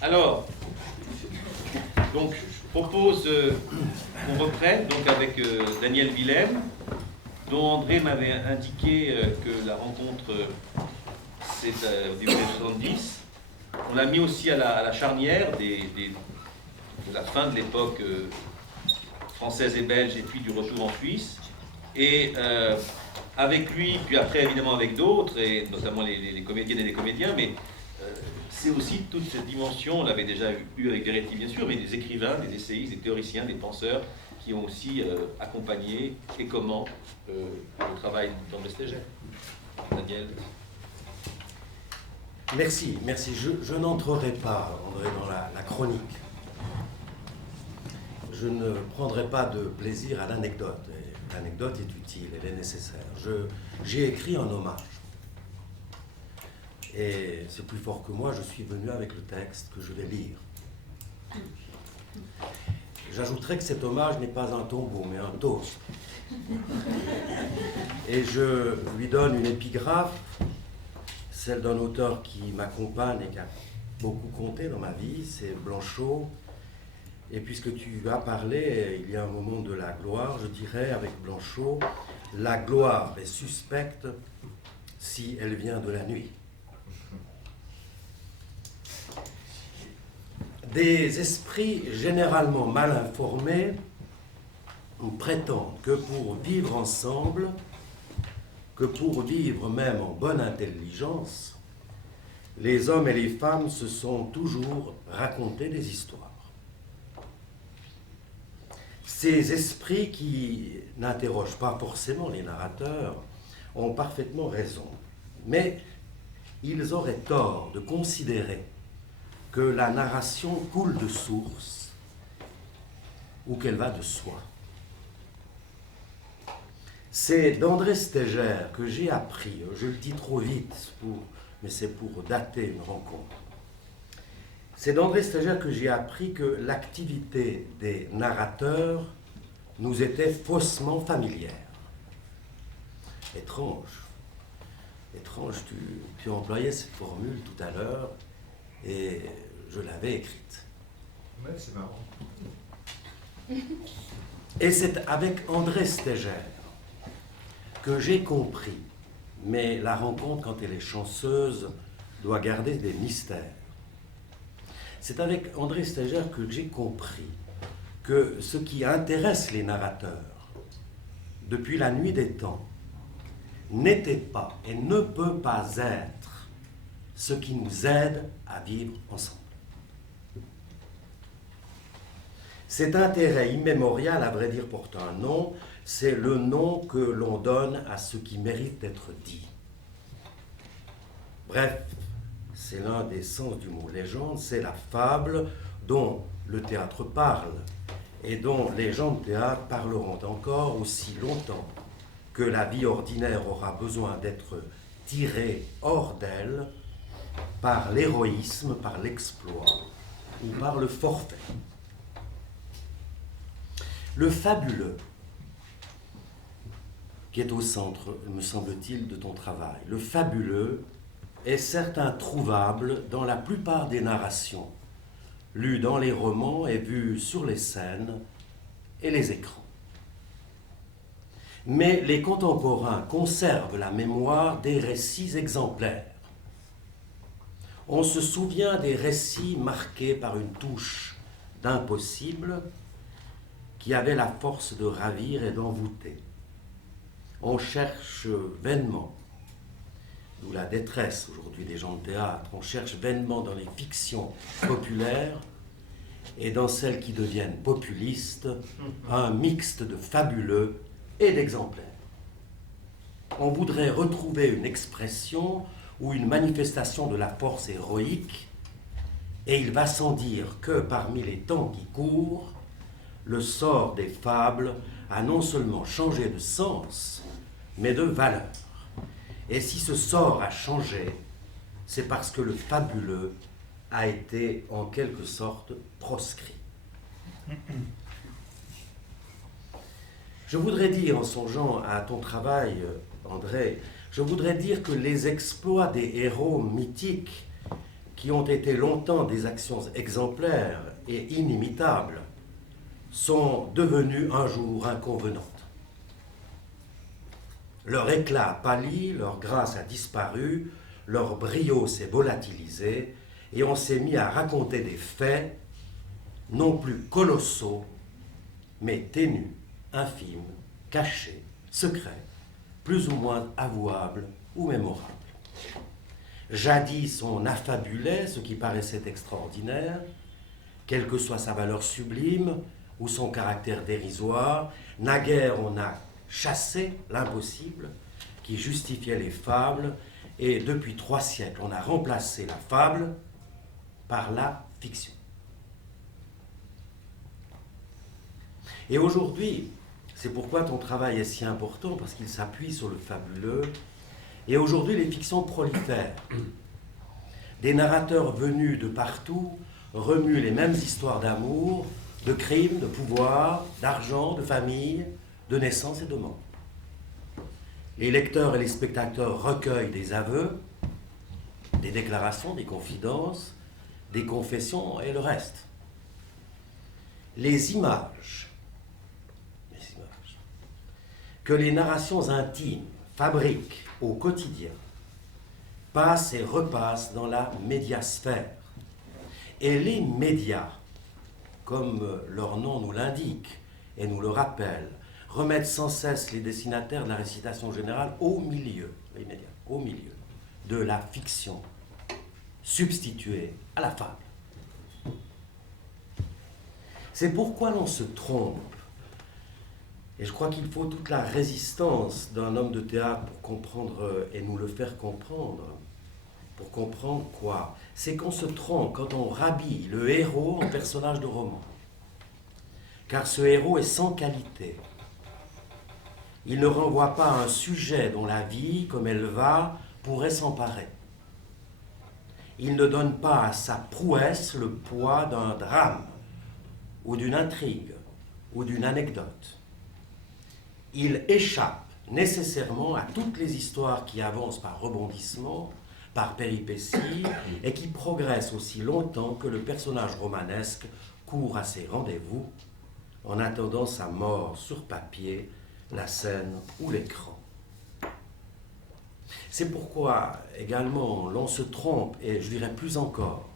Alors, donc, je propose qu'on reprenne donc, avec Daniel Willem, dont André m'avait indiqué que la rencontre, c'est au début des 70. On l'a mis aussi à la charnière de la fin de l'époque française et belge, et puis du retour en Suisse. Et avec lui, puis après évidemment avec d'autres, et notamment les comédiennes et les comédiens, mais c'est aussi toute cette dimension, on l'avait déjà eu avec Veretti bien sûr, mais des écrivains, des essayistes, des théoriciens, des penseurs, qui ont aussi accompagné et comment le travail d'André Stégel. Daniel. Merci. Je n'entrerai pas, André, dans la chronique. Je ne prendrai pas de plaisir à l'anecdote. L'anecdote est utile, elle est nécessaire. J'ai écrit un hommage. Et c'est plus fort que moi, je suis venu avec le texte que je vais lire. J'ajouterai que cet hommage n'est pas un tombeau, mais un toast. Et je lui donne une épigraphe, celle d'un auteur qui m'accompagne et qui a beaucoup compté dans ma vie, c'est Blanchot. Et puisque tu as parlé, il y a un moment de la gloire, je dirais avec Blanchot, la gloire est suspecte si elle vient de la nuit. Des esprits généralement mal informés prétendent que pour vivre ensemble, que pour vivre même en bonne intelligence, les hommes et les femmes se sont toujours raconté des histoires. Ces esprits qui n'interrogent pas forcément les narrateurs ont parfaitement raison, mais ils auraient tort de considérer que la narration coule de source ou qu'elle va de soi. C'est d'André Stégel que j'ai appris, je le dis trop vite, mais c'est pour dater une rencontre. C'est d'André Stégel que j'ai appris que l'activité des narrateurs nous était faussement familière. Étrange, tu employais cette formule tout à l'heure et je l'avais écrite. Ouais, c'est marrant. Et c'est avec André Stégel que j'ai compris, mais la rencontre, quand elle est chanceuse, doit garder des mystères. C'est avec André Stégel que j'ai compris que ce qui intéresse les narrateurs depuis la nuit des temps n'était pas et ne peut pas être ce qui nous aide à vivre ensemble. Cet intérêt immémorial, à vrai dire, porte un nom, c'est le nom que l'on donne à ce qui mérite d'être dit. Bref, c'est l'un des sens du mot légende, c'est la fable dont le théâtre parle et dont les gens de théâtre parleront encore aussi longtemps que la vie ordinaire aura besoin d'être tirée hors d'elle par l'héroïsme, par l'exploit ou par le forfait. Le fabuleux, qui est au centre, me semble-t-il, de ton travail, le fabuleux est certes introuvable dans la plupart des narrations, lues dans les romans et vues sur les scènes et les écrans. Mais les contemporains conservent la mémoire des récits exemplaires. On se souvient des récits marqués par une touche d'impossible qui avait la force de ravir et d'envoûter. On cherche vainement, d'où la détresse aujourd'hui des gens de théâtre, on cherche vainement dans les fictions populaires et dans celles qui deviennent populistes, un mixte de fabuleux et d'exemplaires. On voudrait retrouver une expression ou une manifestation de la force héroïque, et il va sans dire que parmi les temps qui courent, le sort des fables a non seulement changé de sens, mais de valeur. Et si ce sort a changé, c'est parce que le fabuleux a été en quelque sorte proscrit. Je voudrais dire, en songeant à ton travail, André, je voudrais dire que les exploits des héros mythiques qui ont été longtemps des actions exemplaires et inimitables, sont devenues un jour inconvenantes. Leur éclat a pâli, leur grâce a disparu, leur brio s'est volatilisé, et on s'est mis à raconter des faits, non plus colossaux, mais ténus, infimes, cachés, secrets, plus ou moins avouables ou mémorables. Jadis, on affabulait ce qui paraissait extraordinaire, quelle que soit sa valeur sublime ou son caractère dérisoire. Naguère, on a chassé l'impossible qui justifiait les fables, et depuis 3 siècles, on a remplacé la fable par la fiction. Et aujourd'hui, c'est pourquoi ton travail est si important, parce qu'il s'appuie sur le fabuleux. Et aujourd'hui, les fictions prolifèrent. Des narrateurs venus de partout remuent les mêmes histoires d'amour, de crimes, de pouvoir, d'argent, de famille, de naissance et de mort. Les lecteurs et les spectateurs recueillent des aveux, des déclarations, des confidences, des confessions et le reste. Les images que les narrations intimes fabriquent au quotidien passent et repassent dans la médiasphère. Et les médias, comme leur nom nous l'indique et nous le rappelle, remettent sans cesse les destinataires de la récitation générale au milieu, les médias, au milieu de la fiction, substituée à la fable. C'est pourquoi l'on se trompe. Et je crois qu'il faut toute la résistance d'un homme de théâtre pour comprendre et nous le faire comprendre. Pour comprendre quoi? C'est qu'on se trompe quand on rhabille le héros en personnage de roman. Car ce héros est sans qualité. Il ne renvoie pas à un sujet dont la vie, comme elle va, pourrait s'emparer. Il ne donne pas à sa prouesse le poids d'un drame, ou d'une intrigue, ou d'une anecdote. Il échappe nécessairement à toutes les histoires qui avancent par rebondissement, par péripéties, et qui progressent aussi longtemps que le personnage romanesque court à ses rendez-vous, en attendant sa mort sur papier, la scène ou l'écran. C'est pourquoi également l'on se trompe, et je dirais plus encore,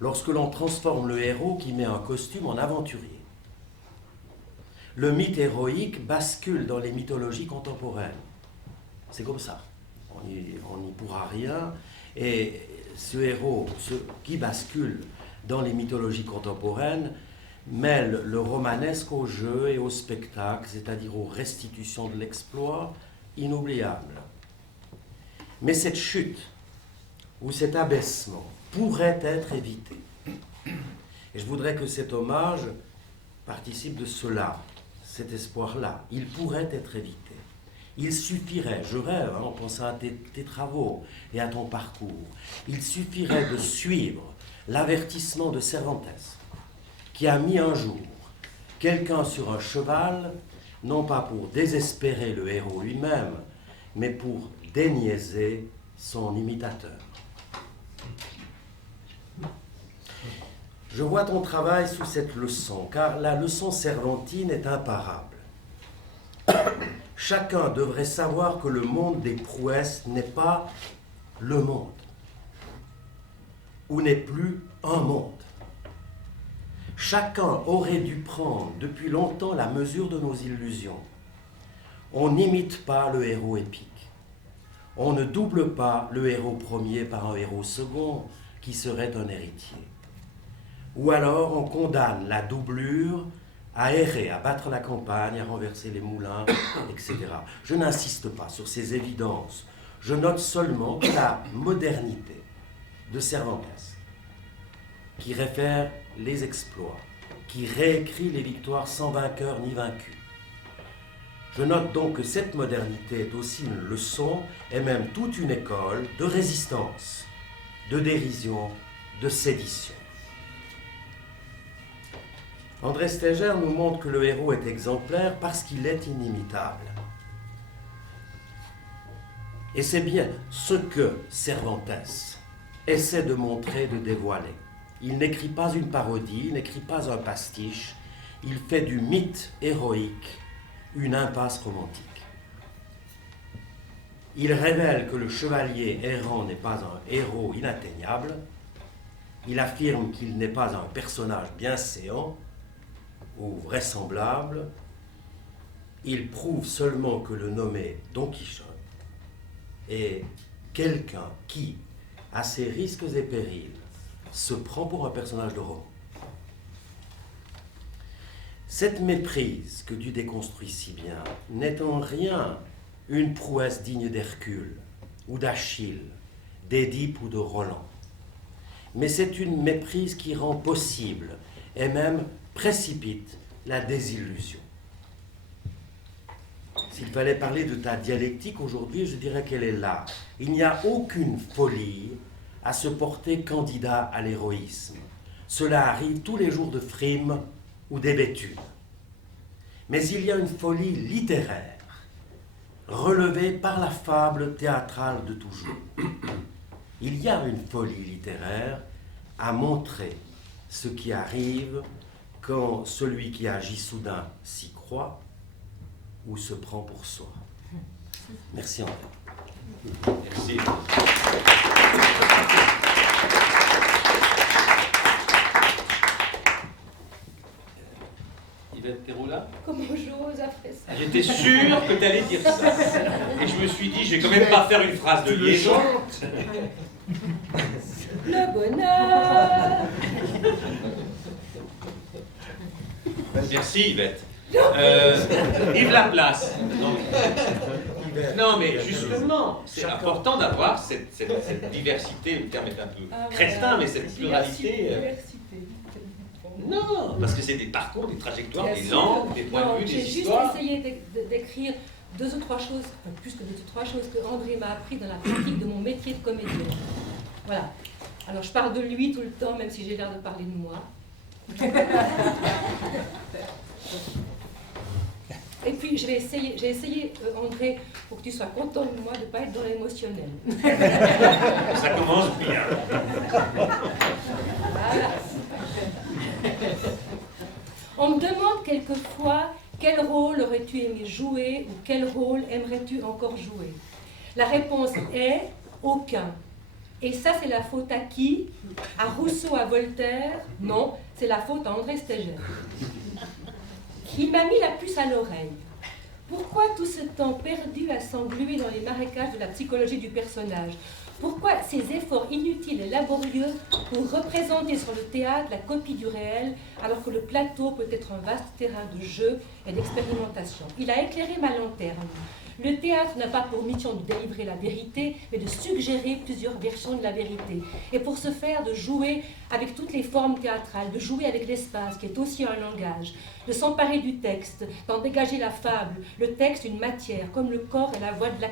lorsque l'on transforme le héros qui met un costume en aventurier. Le mythe héroïque bascule dans les mythologies contemporaines. C'est comme ça. On n'y pourra rien. Et ce héros, qui bascule dans les mythologies contemporaines, mêle le romanesque au jeu et au spectacle, c'est-à-dire aux restitutions de l'exploit inoubliable. Mais cette chute, ou cet abaissement, pourrait être évité. Et je voudrais que cet hommage participe de cela, cet espoir-là. Il pourrait être évité. Il suffirait, je rêve en pensant à tes travaux et à ton parcours, il suffirait de suivre l'avertissement de Cervantes, qui a mis un jour quelqu'un sur un cheval, non pas pour désespérer le héros lui-même, mais pour déniaiser son imitateur. Je vois ton travail sous cette leçon, car la leçon cervantine est imparable. Chacun devrait savoir que le monde des prouesses n'est pas le monde, ou n'est plus un monde. Chacun aurait dû prendre depuis longtemps la mesure de nos illusions. On n'imite pas le héros épique. On ne double pas le héros premier par un héros second qui serait un héritier. Ou alors on condamne la doublure à errer, à battre la campagne, à renverser les moulins, etc. Je n'insiste pas sur ces évidences. Je note seulement que la modernité de Cervantes, qui réfère les exploits, qui réécrit les victoires sans vainqueur ni vaincu. Je note donc que cette modernité est aussi une leçon, et même toute une école de résistance, de dérision, de sédition. André Steiger nous montre que le héros est exemplaire parce qu'il est inimitable. Et c'est bien ce que Cervantes essaie de montrer, de dévoiler. Il n'écrit pas une parodie, il n'écrit pas un pastiche, il fait du mythe héroïque une impasse romantique. Il révèle que le chevalier errant n'est pas un héros inatteignable, il affirme qu'il n'est pas un personnage bienséant ou vraisemblable, il prouve seulement que le nommé Don Quichotte est quelqu'un qui, à ses risques et périls, se prend pour un personnage de roman. Cette méprise que tu déconstruis si bien n'est en rien une prouesse digne d'Hercule ou d'Achille, d'Édipe ou de Roland. Mais c'est une méprise qui rend possible et même précipite la désillusion. S'il fallait parler de ta dialectique aujourd'hui, je dirais qu'elle est là. Il n'y a aucune folie à se porter candidat à l'héroïsme. Cela arrive tous les jours de frime ou d'hébétude. Mais il y a une folie littéraire, relevée par la fable théâtrale de toujours. Il y a une folie littéraire à montrer ce qui arrive quand celui qui agit soudain s'y croit ou se prend pour soi. Merci André. Merci. Yvette Théroula. Comment j'ose après ça? J'étais sûr que tu allais dire ça. Et je me suis dit, je vais quand même pas faire une phrase de liaison. Le bonheur. Merci Yvette. Yves Laplace. Non mais justement, c'est important d'avoir cette diversité, le terme est un peu crétin, mais cette pluralité. Non, parce que c'est des parcours, des trajectoires, des langues, des points de vue, des histoires. J'ai juste essayé d'écrire deux ou trois choses, enfin, plus que deux ou trois choses que André m'a appris dans la pratique de mon métier de comédien. Voilà. Alors je parle de lui tout le temps, même si j'ai l'air de parler de moi. Et puis j'ai essayé, André, pour que tu sois content de moi, de ne pas être dans l'émotionnel. Ça commence bien. Voilà. On me demande quelquefois quel rôle aurais-tu aimé jouer ou quel rôle aimerais-tu encore jouer. La réponse est aucun. Et ça, c'est la faute à qui? À Rousseau, à Voltaire? Non, c'est la faute à André Stégel. Il m'a mis la puce à l'oreille. Pourquoi tout ce temps perdu à s'engluer dans les marécages de la psychologie du personnage? Pourquoi ces efforts inutiles et laborieux pour représenter sur le théâtre la copie du réel, alors que le plateau peut être un vaste terrain de jeu et d'expérimentation? Il a éclairé ma lanterne. Le théâtre n'a pas pour mission de délivrer la vérité, mais de suggérer plusieurs versions de la vérité. Et pour ce faire, de jouer avec toutes les formes théâtrales, de jouer avec l'espace, qui est aussi un langage, de s'emparer du texte, d'en dégager la fable, le texte une matière, comme le corps et la voix de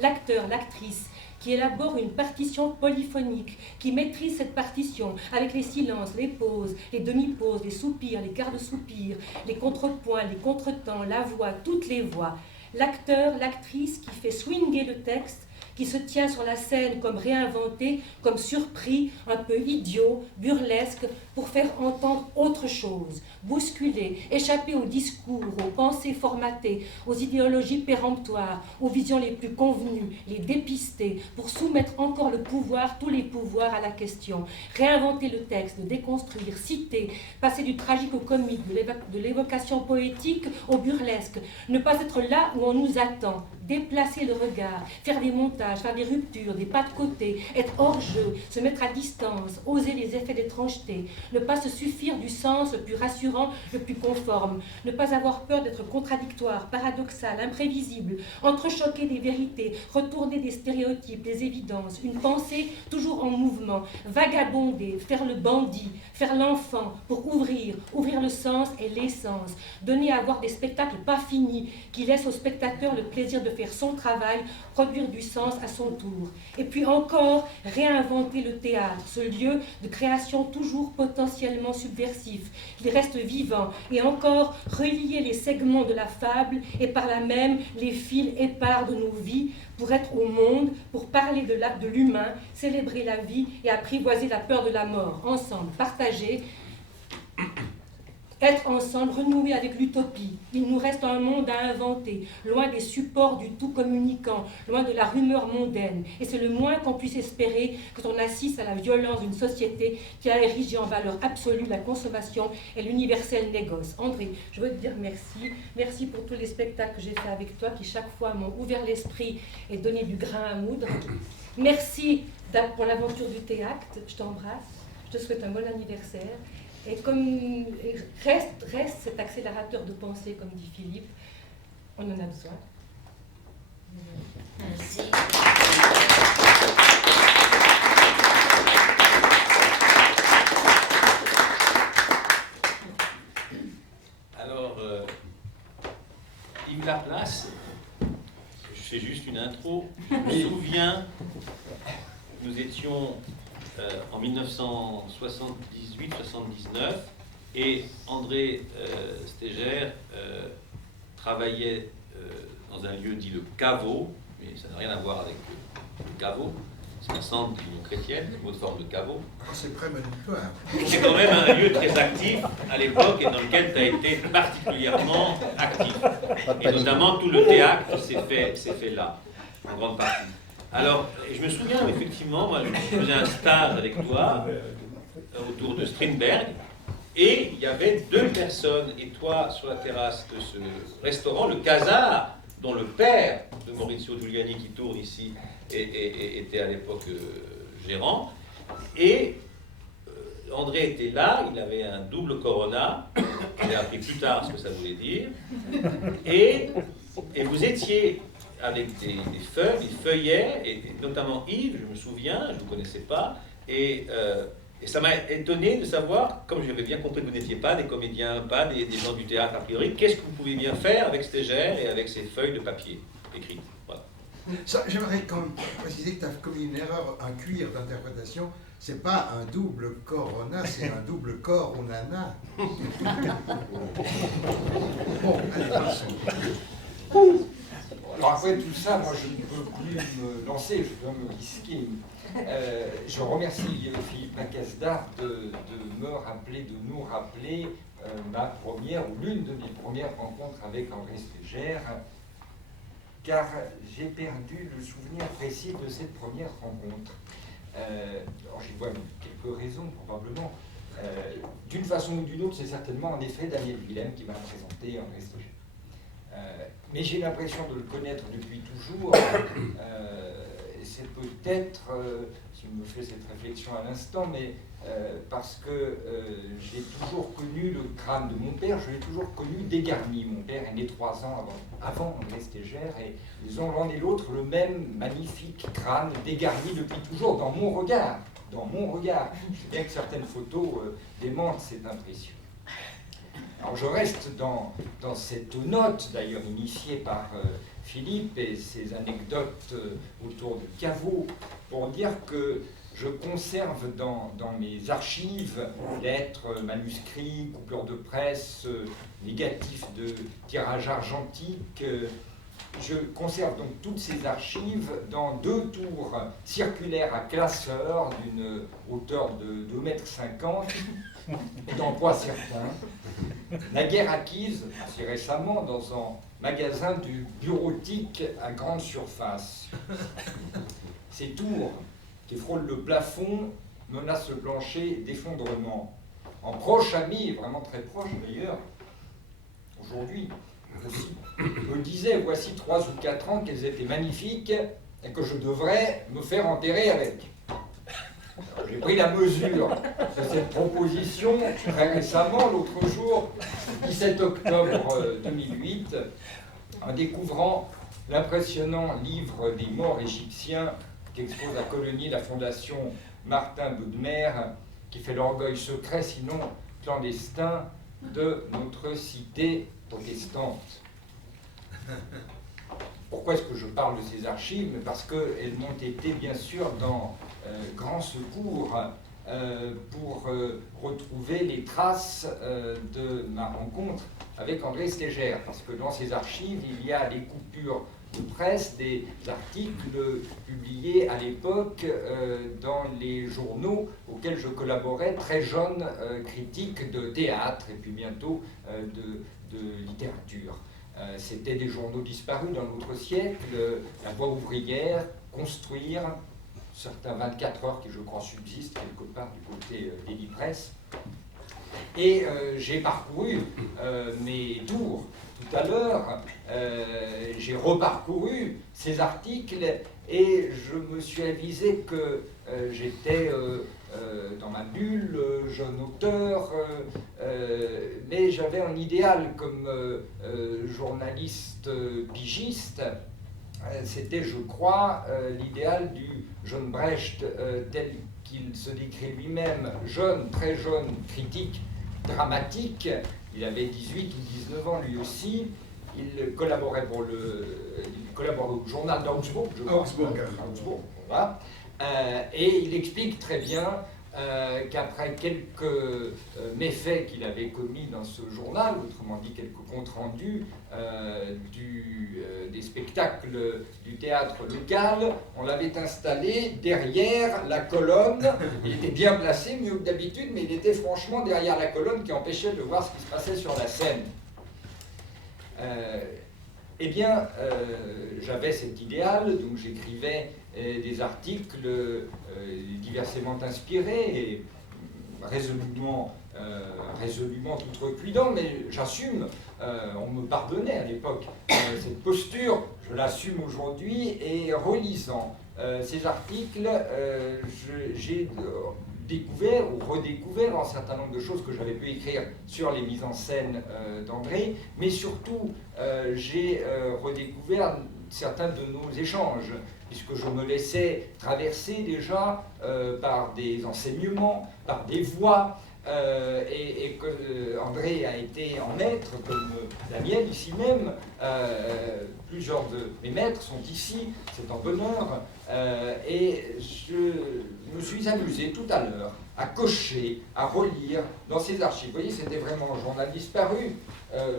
l'acteur, l'actrice, qui élabore une partition polyphonique, qui maîtrise cette partition avec les silences, les pauses, les demi-pauses, les soupirs, les quarts de soupir, les contrepoints, les contretemps, la voix, toutes les voix. L'acteur, l'actrice qui fait swinger le texte, qui se tient sur la scène comme réinventé, comme surpris, un peu idiot, burlesque, pour faire entendre autre chose, bousculer, échapper aux discours, aux pensées formatées, aux idéologies péremptoires, aux visions les plus convenues, les dépister, pour soumettre encore le pouvoir, tous les pouvoirs à la question, réinventer le texte, le déconstruire, citer, passer du tragique au comique, de l'évocation poétique au burlesque, ne pas être là où on nous attend, déplacer le regard, faire des montages, faire des ruptures, des pas de côté, être hors jeu, se mettre à distance, oser les effets d'étrangeté, ne pas se suffire du sens le plus rassurant, le plus conforme, ne pas avoir peur d'être contradictoire, paradoxal, imprévisible, entrechoquer des vérités, retourner des stéréotypes, des évidences, une pensée toujours en mouvement, vagabonder, faire le bandit, faire l'enfant pour ouvrir le sens et l'essence, donner à voir des spectacles pas finis qui laissent au spectateur le plaisir de faire son travail, produire du sens à son tour. Et puis encore, réinventer le théâtre, ce lieu de création toujours potable, potentiellement subversif, qu'il reste vivant, et encore relier les segments de la fable et par là même les fils épars de nos vies pour être au monde, pour parler de l'humain, célébrer la vie et apprivoiser la peur de la mort, ensemble, partager, être ensemble, renouer avec l'utopie. Il nous reste un monde à inventer, loin des supports du tout communicant, loin de la rumeur mondaine. Et c'est le moins qu'on puisse espérer quand on assiste à la violence d'une société qui a érigé en valeur absolue la consommation et l'universel négoce. André, je veux te dire merci. Merci pour tous les spectacles que j'ai faits avec toi, qui chaque fois m'ont ouvert l'esprit et donné du grain à moudre. Merci pour l'aventure du théâtre. Je t'embrasse. Je te souhaite un bon anniversaire. Et comme reste cet accélérateur de pensée, comme dit Philippe, on en a besoin. Merci. Alors, Yves Laplace, je fais juste une intro. Je me souviens, nous étions en 1978-79 et André Stégère travaillait dans un lieu dit le caveau, mais ça n'a rien à voir avec le caveau, c'est un centre d'union chrétienne, une autre forme de caveau. C'est prémonitoire. C'est quand même un lieu très actif à l'époque et dans lequel tu as été particulièrement actif. Et notamment tout le théâtre s'est fait là, en grande partie. Alors, je me souviens effectivement, moi je faisais un stage avec toi autour de Strindberg et il y avait 2 personnes et toi sur la terrasse de ce restaurant, le Casar, dont le père de Maurizio Giuliani qui tourne ici était à l'époque gérant, et André était là, il avait un double Corona, j'ai appris plus tard ce que ça voulait dire, et vous étiez avec des feuilles, des feuillets, et notamment Yves, je me souviens, je ne vous connaissais pas, et ça m'a étonné de savoir, comme j'avais bien compris que vous n'étiez pas des comédiens, pas des gens du théâtre a priori, qu'est-ce que vous pouvez bien faire avec Stégère et avec ces feuilles de papier écrites. Voilà. J'aimerais quand même préciser que tu as commis une erreur, un cuir d'interprétation. C'est pas un double corona, c'est un double corps ou nana. Bon, allez, passons. Alors après tout ça, moi je ne peux plus me lancer, je dois me risquer. Je remercie Philippe Lacaze-Dard de nous rappeler ma première ou l'une de mes premières rencontres avec André Stégère, car j'ai perdu le souvenir précis de cette première rencontre. Alors j'y vois quelques raisons probablement. D'une façon ou d'une autre, c'est certainement en effet Daniel Willem qui m'a présenté André Stégère. Mais j'ai l'impression de le connaître depuis toujours. C'est peut-être, si je me fais cette réflexion à l'instant, mais parce que j'ai toujours connu le crâne de mon père, je l'ai toujours connu dégarni. Mon père est né 3 ans avant André Stégère, et ils ont l'un et l'autre le même magnifique crâne dégarni depuis toujours, dans mon regard. Dans mon regard. Je sais bien que certaines photos démentent cette impression. Alors je reste dans cette note, d'ailleurs initiée par Philippe et ses anecdotes autour du caveau, pour dire que je conserve dans mes archives lettres, manuscrits, coupures de presse, négatifs de tirage argentique. Je conserve donc toutes ces archives dans 2 tours circulaires à classeur d'une hauteur de 2,50 m, d'emploi certain, naguère acquise assez récemment dans un magasin du bureautique à grande surface. Ces tours qui frôlent le plafond menacent le plancher d'effondrement. En proche ami, vraiment très proche d'ailleurs, aujourd'hui, me disait, voici 3 ou 4 ans, qu'elles étaient magnifiques et que je devrais me faire enterrer avec. J'ai pris la mesure de cette proposition très récemment, l'autre jour, 17 octobre 2008, en découvrant l'impressionnant livre des morts égyptiens qu'expose à Colonie la fondation Martin Bodmer, qui fait l'orgueil secret, sinon clandestin, de notre cité protestante. Pourquoi est-ce que je parle de ces archives? Parce qu'elles m'ont été bien sûr dans grand secours pour retrouver les traces de ma rencontre avec André Stégère, parce que dans ses archives, il y a des coupures de presse, des articles publiés à l'époque dans les journaux auxquels je collaborais, très jeune critique de théâtre et puis bientôt de littérature. C'était des journaux disparus dans notre siècle, La Voix ouvrière, Construire, certains 24 heures qui je crois subsistent quelque part du côté d'Eli Presse. Et j'ai parcouru mes tours tout à l'heure, j'ai reparcouru ces articles et je me suis avisé que j'étais dans ma bulle, jeune auteur, mais j'avais un idéal comme journaliste pigiste. C'était, je crois, l'idéal du jeune Brecht tel qu'il se décrit lui-même, jeune, très jeune, critique, dramatique. Il avait 18 ou 19 ans lui aussi. Il collaborait au journal d'Augsbourg, je crois. Augsbourg, voilà. Et il explique très bien qu'après quelques méfaits qu'il avait commis dans ce journal, autrement dit quelques comptes rendus des spectacles du théâtre local, on l'avait installé derrière la colonne. Il était bien placé, mieux que d'habitude, mais il était franchement derrière la colonne qui empêchait de voir ce qui se passait sur la scène. Eh bien, j'avais cet idéal, donc j'écrivais des articles diversement inspirés et résolument outrecuidants, mais j'assume, on me pardonnait à l'époque, cette posture, je l'assume aujourd'hui, et relisant ces articles, j'ai découvert ou redécouvert un certain nombre de choses que j'avais pu écrire sur les mises en scène d'André, mais surtout j'ai redécouvert certains de nos échanges, puisque je me laissais traverser déjà par des enseignements, par des voix, et que André a été en maître, comme la mienne ici même. Plusieurs de mes maîtres sont ici, c'est un bonheur, et je me suis amusé tout à l'heure à cocher, à relire dans ces archives. Vous voyez, c'était vraiment un journal disparu.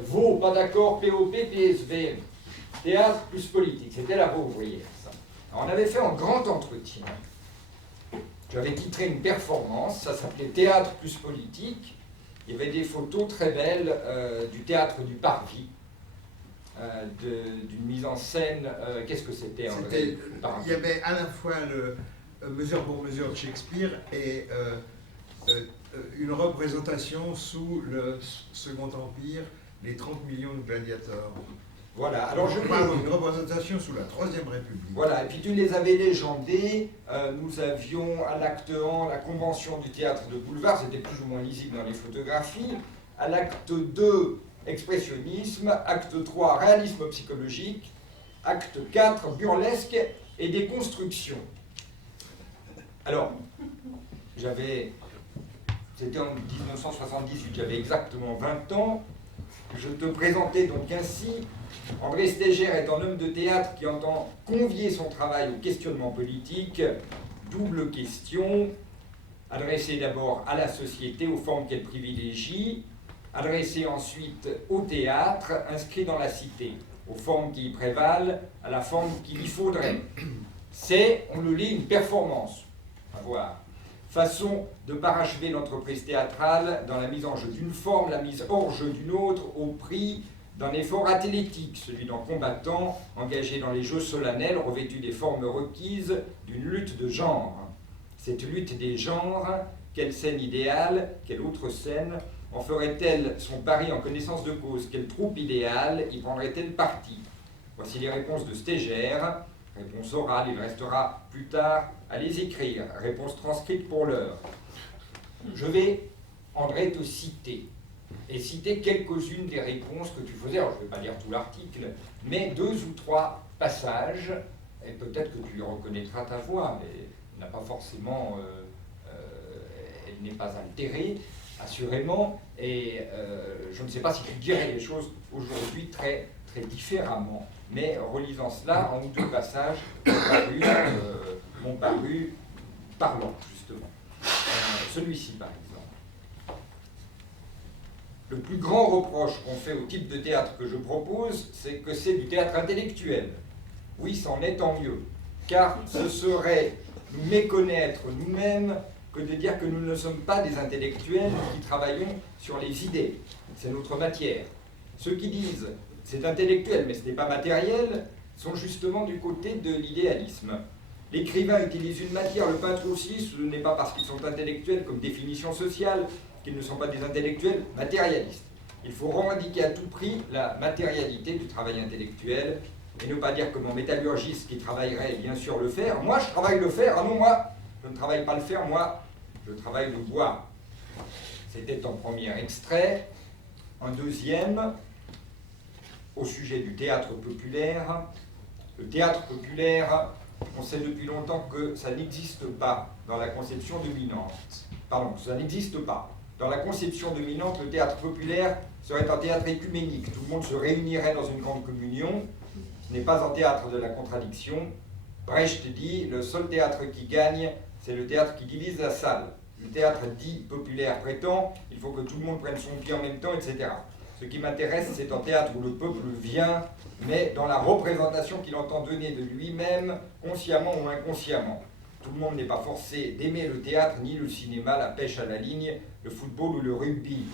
Vaux, pas d'accord, POP, PSV, théâtre plus politique. C'était la Voix ouvrière, ça. Alors, on avait fait un grand entretien. J'avais titré une performance, ça s'appelait Théâtre plus politique. Il y avait des photos très belles du théâtre du Parvis, d'une mise en scène. Qu'est-ce que c'était, André? Il y avait à la fois le Mesure pour mesure de Shakespeare et une représentation sous le Second Empire, les 30 millions de gladiateurs. Voilà, alors une représentation sous la Troisième République. Voilà, et puis tu les avais légendés. Nous avions à l'acte 1 la convention du théâtre de boulevard, c'était plus ou moins lisible dans les photographies. À l'acte 2, expressionnisme. Acte 3, réalisme psychologique. Acte 4, burlesque et déconstruction. Alors, c'était en 1978, j'avais exactement 20 ans. Je te présentais donc ainsi. André Stégère est un homme de théâtre qui entend convier son travail au questionnement politique. Double question, adressée d'abord à la société, aux formes qu'elle privilégie, adressée ensuite au théâtre, inscrit dans la cité, aux formes qui y prévalent, à la forme qu'il y faudrait. C'est, on le lit, une performance, à voir. Façon de parachever l'entreprise théâtrale dans la mise en jeu d'une forme, la mise hors jeu d'une autre, au prix d'un effort athlétique, celui d'un combattant engagé dans les jeux solennels, revêtu des formes requises d'une lutte de genre. Cette lutte des genres, quelle scène idéale, quelle autre scène, en ferait-elle son pari en connaissance de cause? Quelle troupe idéale y prendrait-elle parti? Voici les réponses de Stégère. Réponse orale, il restera plus tard à les écrire. Réponse transcrite pour l'heure. Je vais, André, te citer. Et citer quelques-unes des réponses que tu faisais. Alors, je ne vais pas lire tout l'article, mais 2 ou 3 passages, et peut-être que tu y reconnaîtras ta voix, mais elle n'a pas forcément... elle n'est pas altérée, assurément, et je ne sais pas si tu dirais les choses aujourd'hui très, très différemment, mais relisant cela, en 2 passages m'ont paru parlants, justement. celui-ci par exemple. Le plus grand reproche qu'on fait au type de théâtre que je propose, c'est que c'est du théâtre intellectuel. Oui, c'en est tant mieux, car ce serait nous méconnaître nous-mêmes que de dire que nous ne sommes pas des intellectuels qui travaillons sur les idées. C'est notre matière. Ceux qui disent c'est intellectuel mais ce n'est pas matériel sont justement du côté de l'idéalisme. L'écrivain utilise une matière, le peintre aussi, ce n'est pas parce qu'ils sont intellectuels comme définition sociale qu'ils ne sont pas des intellectuels matérialistes. Il faut revendiquer à tout prix la matérialité du travail intellectuel et ne pas dire que mon métallurgiste qui travaillerait bien sûr le fer, moi je travaille le fer, ah non moi je ne travaille pas le fer, moi je travaille le bois. C'était un premier extrait. Un deuxième, au sujet du théâtre populaire. Le théâtre populaire, on sait depuis longtemps que ça n'existe pas dans la conception dominante. Pardon, ça n'existe pas. Dans la conception dominante, le théâtre populaire serait un théâtre écuménique. Tout le monde se réunirait dans une grande communion. Ce n'est pas un théâtre de la contradiction. Brecht dit, le seul théâtre qui gagne, c'est le théâtre qui divise la salle. Le théâtre dit populaire prétend, il faut que tout le monde prenne son pied en même temps, etc. Ce qui m'intéresse, c'est un théâtre où le peuple vient, mais dans la représentation qu'il entend donner de lui-même, consciemment ou inconsciemment. Tout le monde n'est pas forcé d'aimer le théâtre, ni le cinéma, la pêche à la ligne, le football ou le rugby.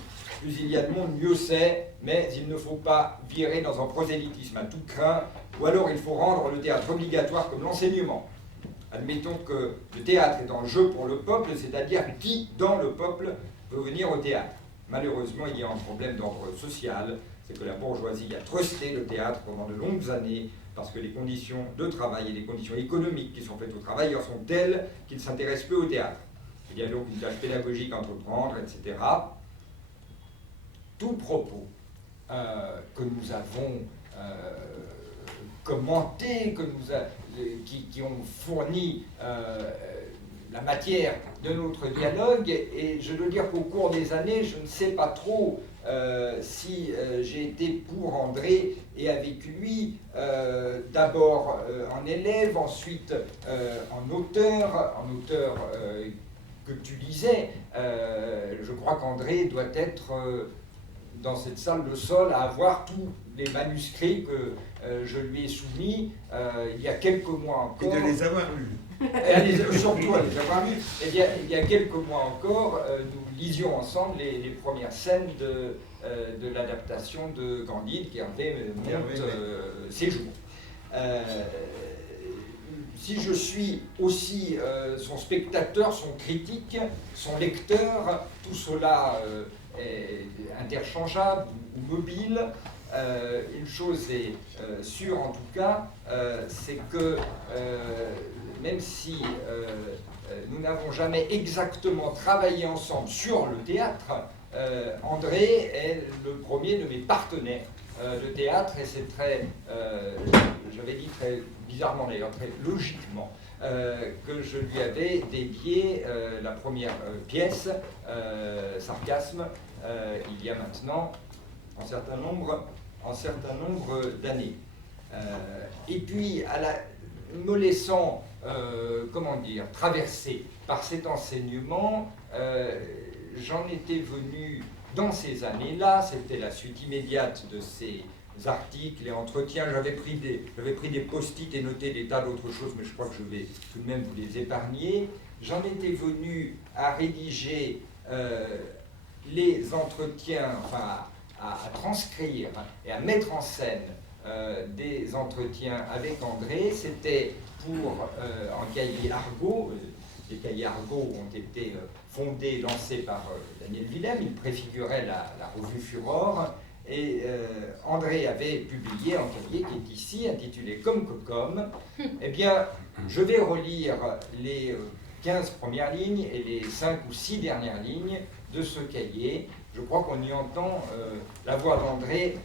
Plus il y a de monde, mieux c'est, mais il ne faut pas virer dans un prosélytisme à tout crin, ou alors il faut rendre le théâtre obligatoire comme l'enseignement. Admettons que le théâtre est un jeu pour le peuple, c'est-à-dire qui, dans le peuple, peut venir au théâtre. Malheureusement, il y a un problème d'ordre social, c'est que la bourgeoisie a trusté le théâtre pendant de longues années, parce que les conditions de travail et les conditions économiques qui sont faites aux travailleurs sont telles qu'ils ne s'intéressent peu au théâtre. Il y a donc une tâche pédagogique à entreprendre, etc. Tout propos que nous avons commenté, qui ont fourni la matière de notre dialogue, et je dois dire qu'au cours des années, je ne sais pas trop si j'ai été pour André et avec lui d'abord en élève, ensuite en auteur que tu lisais. Je crois qu'André doit être dans cette salle de sol à avoir tous les manuscrits que je lui ai soumis il y a quelques mois encore. Et de les avoir lus. Surtout à les avoir lus. Il y a quelques mois encore, nous lisions ensemble les premières scènes de l'adaptation de Candide qu'Hervé monte ces jours. Si je suis aussi son spectateur, son critique, son lecteur, tout cela est interchangeable ou mobile. Une chose est sûre en tout cas, c'est que même si nous n'avons jamais exactement travaillé ensemble sur le théâtre, André est le premier de mes partenaires de théâtre, et c'est très, j'avais dit très bizarrement d'ailleurs, très logiquement, que je lui avais dédié la première pièce, Sarcasme, il y a maintenant un certain nombre d'années. Et puis, me laissant, traverser par cet enseignement, j'en étais venu dans ces années-là, c'était la suite immédiate de ces articles et entretiens, j'avais pris des post-it et noté des tas d'autres choses, mais je crois que je vais tout de même vous les épargner. J'en étais venu à rédiger les entretiens, enfin à transcrire et à mettre en scène des entretiens avec André. C'était pour un cahier Argot. Les cahiers Argot ont été fondés, lancés par Daniel Villem. Il préfigurait la revue Furor. Et André avait publié un cahier qui est ici, intitulé Comme que comme. Eh bien, je vais relire les 15 premières lignes et les 5 ou 6 dernières lignes de ce cahier. Je crois qu'on y entend la voix d'André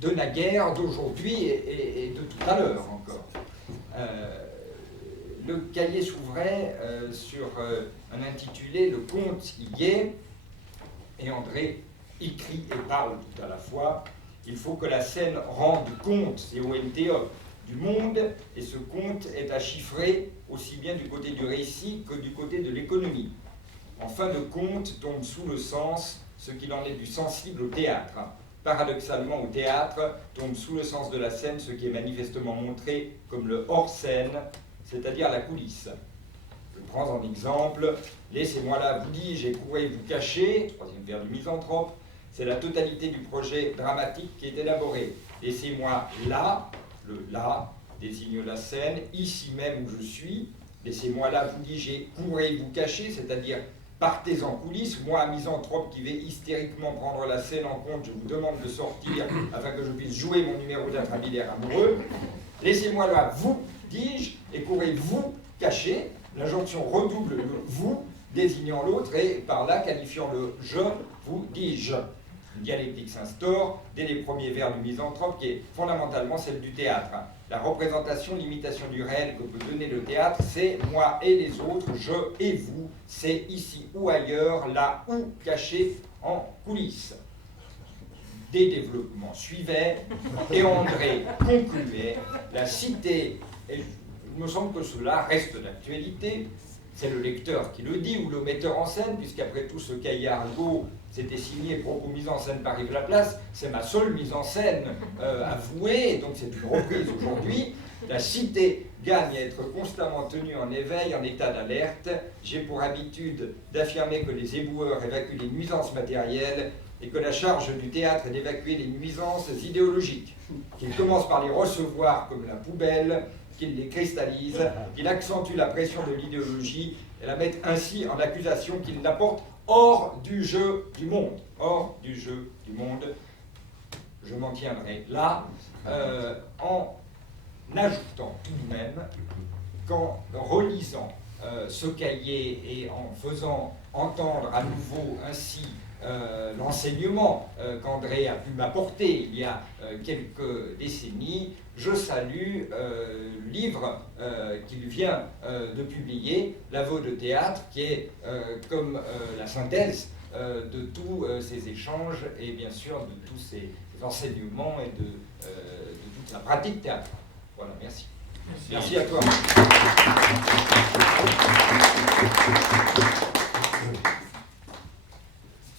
de naguère, d'aujourd'hui et de tout à l'heure encore. Le cahier s'ouvrait sur un intitulé « Le conte y est », et André écrit et parle tout à la fois. Il faut que la scène rende compte, c'est ONTE, du monde, et ce conte est à chiffrer aussi bien du côté du récit que du côté de l'économie. En fin de compte, tombe sous le sens ce qu'il en est du sensible au théâtre. Paradoxalement, au théâtre, tombe sous le sens de la scène ce qui est manifestement montré comme le hors-scène, c'est-à-dire la coulisse. Je prends en exemple, laissez-moi là, vous dis-je, et courez vous cacher, troisième vers du misanthrope, c'est la totalité du projet dramatique qui est élaboré. Laissez-moi là, le là désigne la scène, ici même où je suis, laissez-moi là, vous dis-je, et courez vous cacher, c'est-à-dire partez en coulisses, moi, misanthrope qui vais hystériquement prendre la scène en compte, je vous demande de sortir afin que je puisse jouer mon numéro d'intramillaire amoureux. Laissez-moi là, vous, dis-je, et courez vous cacher. L'injonction redouble le vous, désignant l'autre, et par là qualifiant le je, vous, dis-je. Une dialectique s'instaure dès les premiers vers du misanthrope, qui est fondamentalement celle du théâtre. La représentation, l'imitation du réel que peut donner le théâtre, c'est moi et les autres, je et vous, c'est ici ou ailleurs, là ou caché en coulisses. Des développements suivaient, et André concluait, la cité, et il me semble que cela reste d'actualité, c'est le lecteur qui le dit, ou le metteur en scène, puisqu'après tout ce Caillargo c'était signé propos mise en scène par Yves Laplace, c'est ma seule mise en scène avouée, donc c'est une reprise aujourd'hui. La cité gagne à être constamment tenue en éveil, en état d'alerte. J'ai pour habitude d'affirmer que les éboueurs évacuent les nuisances matérielles et que la charge du théâtre est d'évacuer les nuisances idéologiques. Qu'il commence par les recevoir comme la poubelle, qu'il les cristallise, qu'il accentue la pression de l'idéologie et la mette ainsi en accusation qu'il l'apporte hors du jeu du monde. Hors du jeu du monde. Je m'en tiendrai là, en ajoutant tout de même qu'en relisant ce cahier et en faisant entendre à nouveau ainsi l'enseignement qu'André a pu m'apporter il y a quelques décennies, je salue le livre qu'il vient de publier, L'aveu de théâtre, qui est comme la synthèse de tous ces échanges et bien sûr de tous ces enseignements et de toute la pratique théâtrale. Voilà, merci. Merci à toi.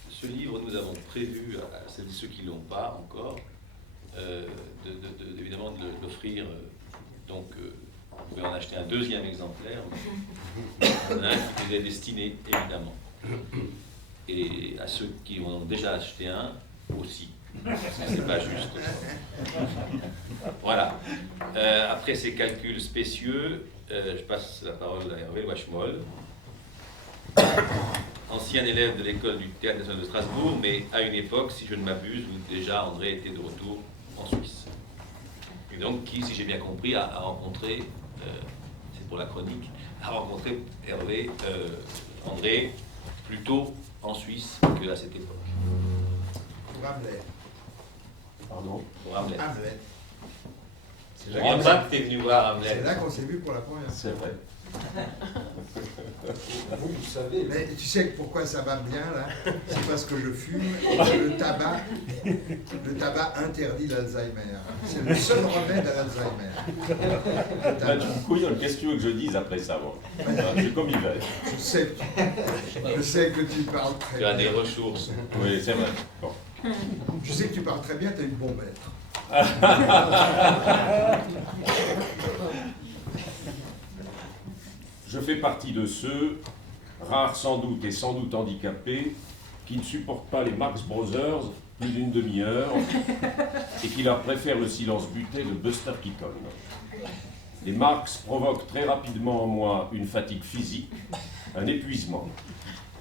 Ce livre, nous avons prévu à celles et ceux qui ne l'ont pas encore, évidemment de l'offrir. Donc, vous pouvez en acheter un deuxième exemplaire. Un qui vous est destiné, évidemment. Et à ceux qui en ont déjà acheté un, aussi. C'est pas juste. Voilà. Après ces calculs spécieux, je passe la parole à Hervé Wachmol, ancien élève de l'école du Théâtre National de Strasbourg, mais à une époque, si je ne m'abuse, où déjà André était de retour en Suisse. Et donc, qui, si j'ai bien compris, a rencontré, c'est pour la chronique, a rencontré André plutôt en Suisse qu'à cette époque. Pour Hamlet. Pardon. Pour Hamlet. Hamlet. Je ne reviens pas que tu es venu voir Hamlet. C'est là qu'on s'est vu pour la première fois. C'est vrai. Vous savez, Mais tu sais pourquoi ça va bien là? C'est parce que je fume et que le tabac interdit l'Alzheimer. C'est le seul remède à l'Alzheimer. Le Là, tabac. tu me couillonnes, qu'est-ce que tu veux que je dise après ça, moi? C'est comme il va. Je sais que tu parles très Tu as des bien. ressources. Oui, c'est vrai. Bon. Je sais que tu parles très bien, tu as une bombe être. Je fais partie de ceux, rares sans doute et sans doute handicapés, qui ne supportent pas les Marx Brothers plus d'une demi-heure et qui leur préfèrent le silence buté de Buster Keaton. Les Marx provoquent très rapidement en moi une fatigue physique, un épuisement.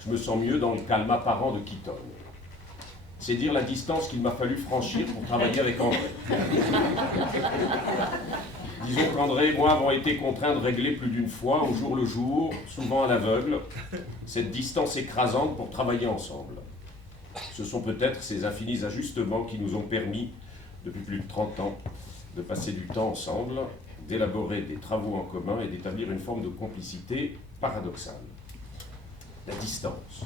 Je me sens mieux dans le calme apparent de Keaton. C'est dire la distance qu'il m'a fallu franchir pour travailler avec André. Disons qu'André et moi avons été contraints de régler plus d'une fois, au jour le jour, souvent à l'aveugle, cette distance écrasante pour travailler ensemble. Ce sont peut-être ces infinis ajustements qui nous ont permis, depuis plus de 30 ans, de passer du temps ensemble, d'élaborer des travaux en commun et d'établir une forme de complicité paradoxale. La distance.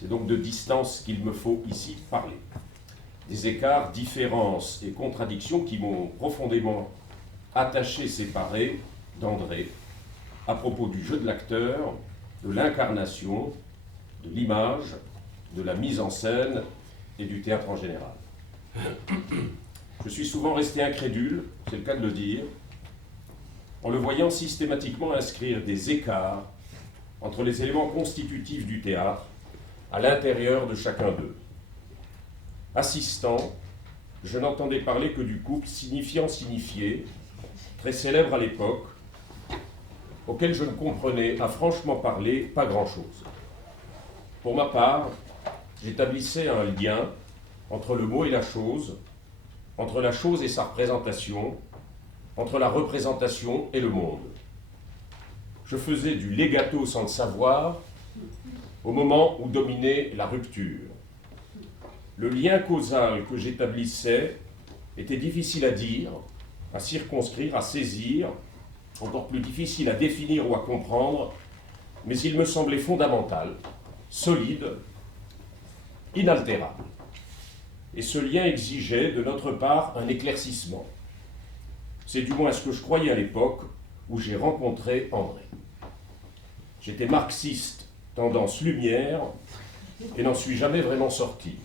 C'est donc de distance qu'il me faut ici parler. Des écarts, différences et contradictions qui m'ont profondément attaché séparé d'André à propos du jeu de l'acteur, de l'incarnation, de l'image, de la mise en scène et du théâtre en général. Je suis souvent resté incrédule, c'est le cas de le dire, en le voyant systématiquement inscrire des écarts entre les éléments constitutifs du théâtre à l'intérieur de chacun d'eux. Assistant, je n'entendais parler que du couple signifiant-signifié, très célèbre à l'époque, auquel je ne comprenais, à franchement parler, pas grand-chose. Pour ma part, j'établissais un lien entre le mot et la chose, entre la chose et sa représentation, entre la représentation et le monde. Je faisais du legato sans le savoir au moment où dominait la rupture. Le lien causal que j'établissais était difficile à dire, à circonscrire, à saisir, encore plus difficile à définir ou à comprendre, mais il me semblait fondamental, solide, inaltérable. Et ce lien exigeait de notre part un éclaircissement. C'est du moins ce que je croyais à l'époque où j'ai rencontré André. J'étais marxiste, tendance lumière, et n'en suis jamais vraiment sorti.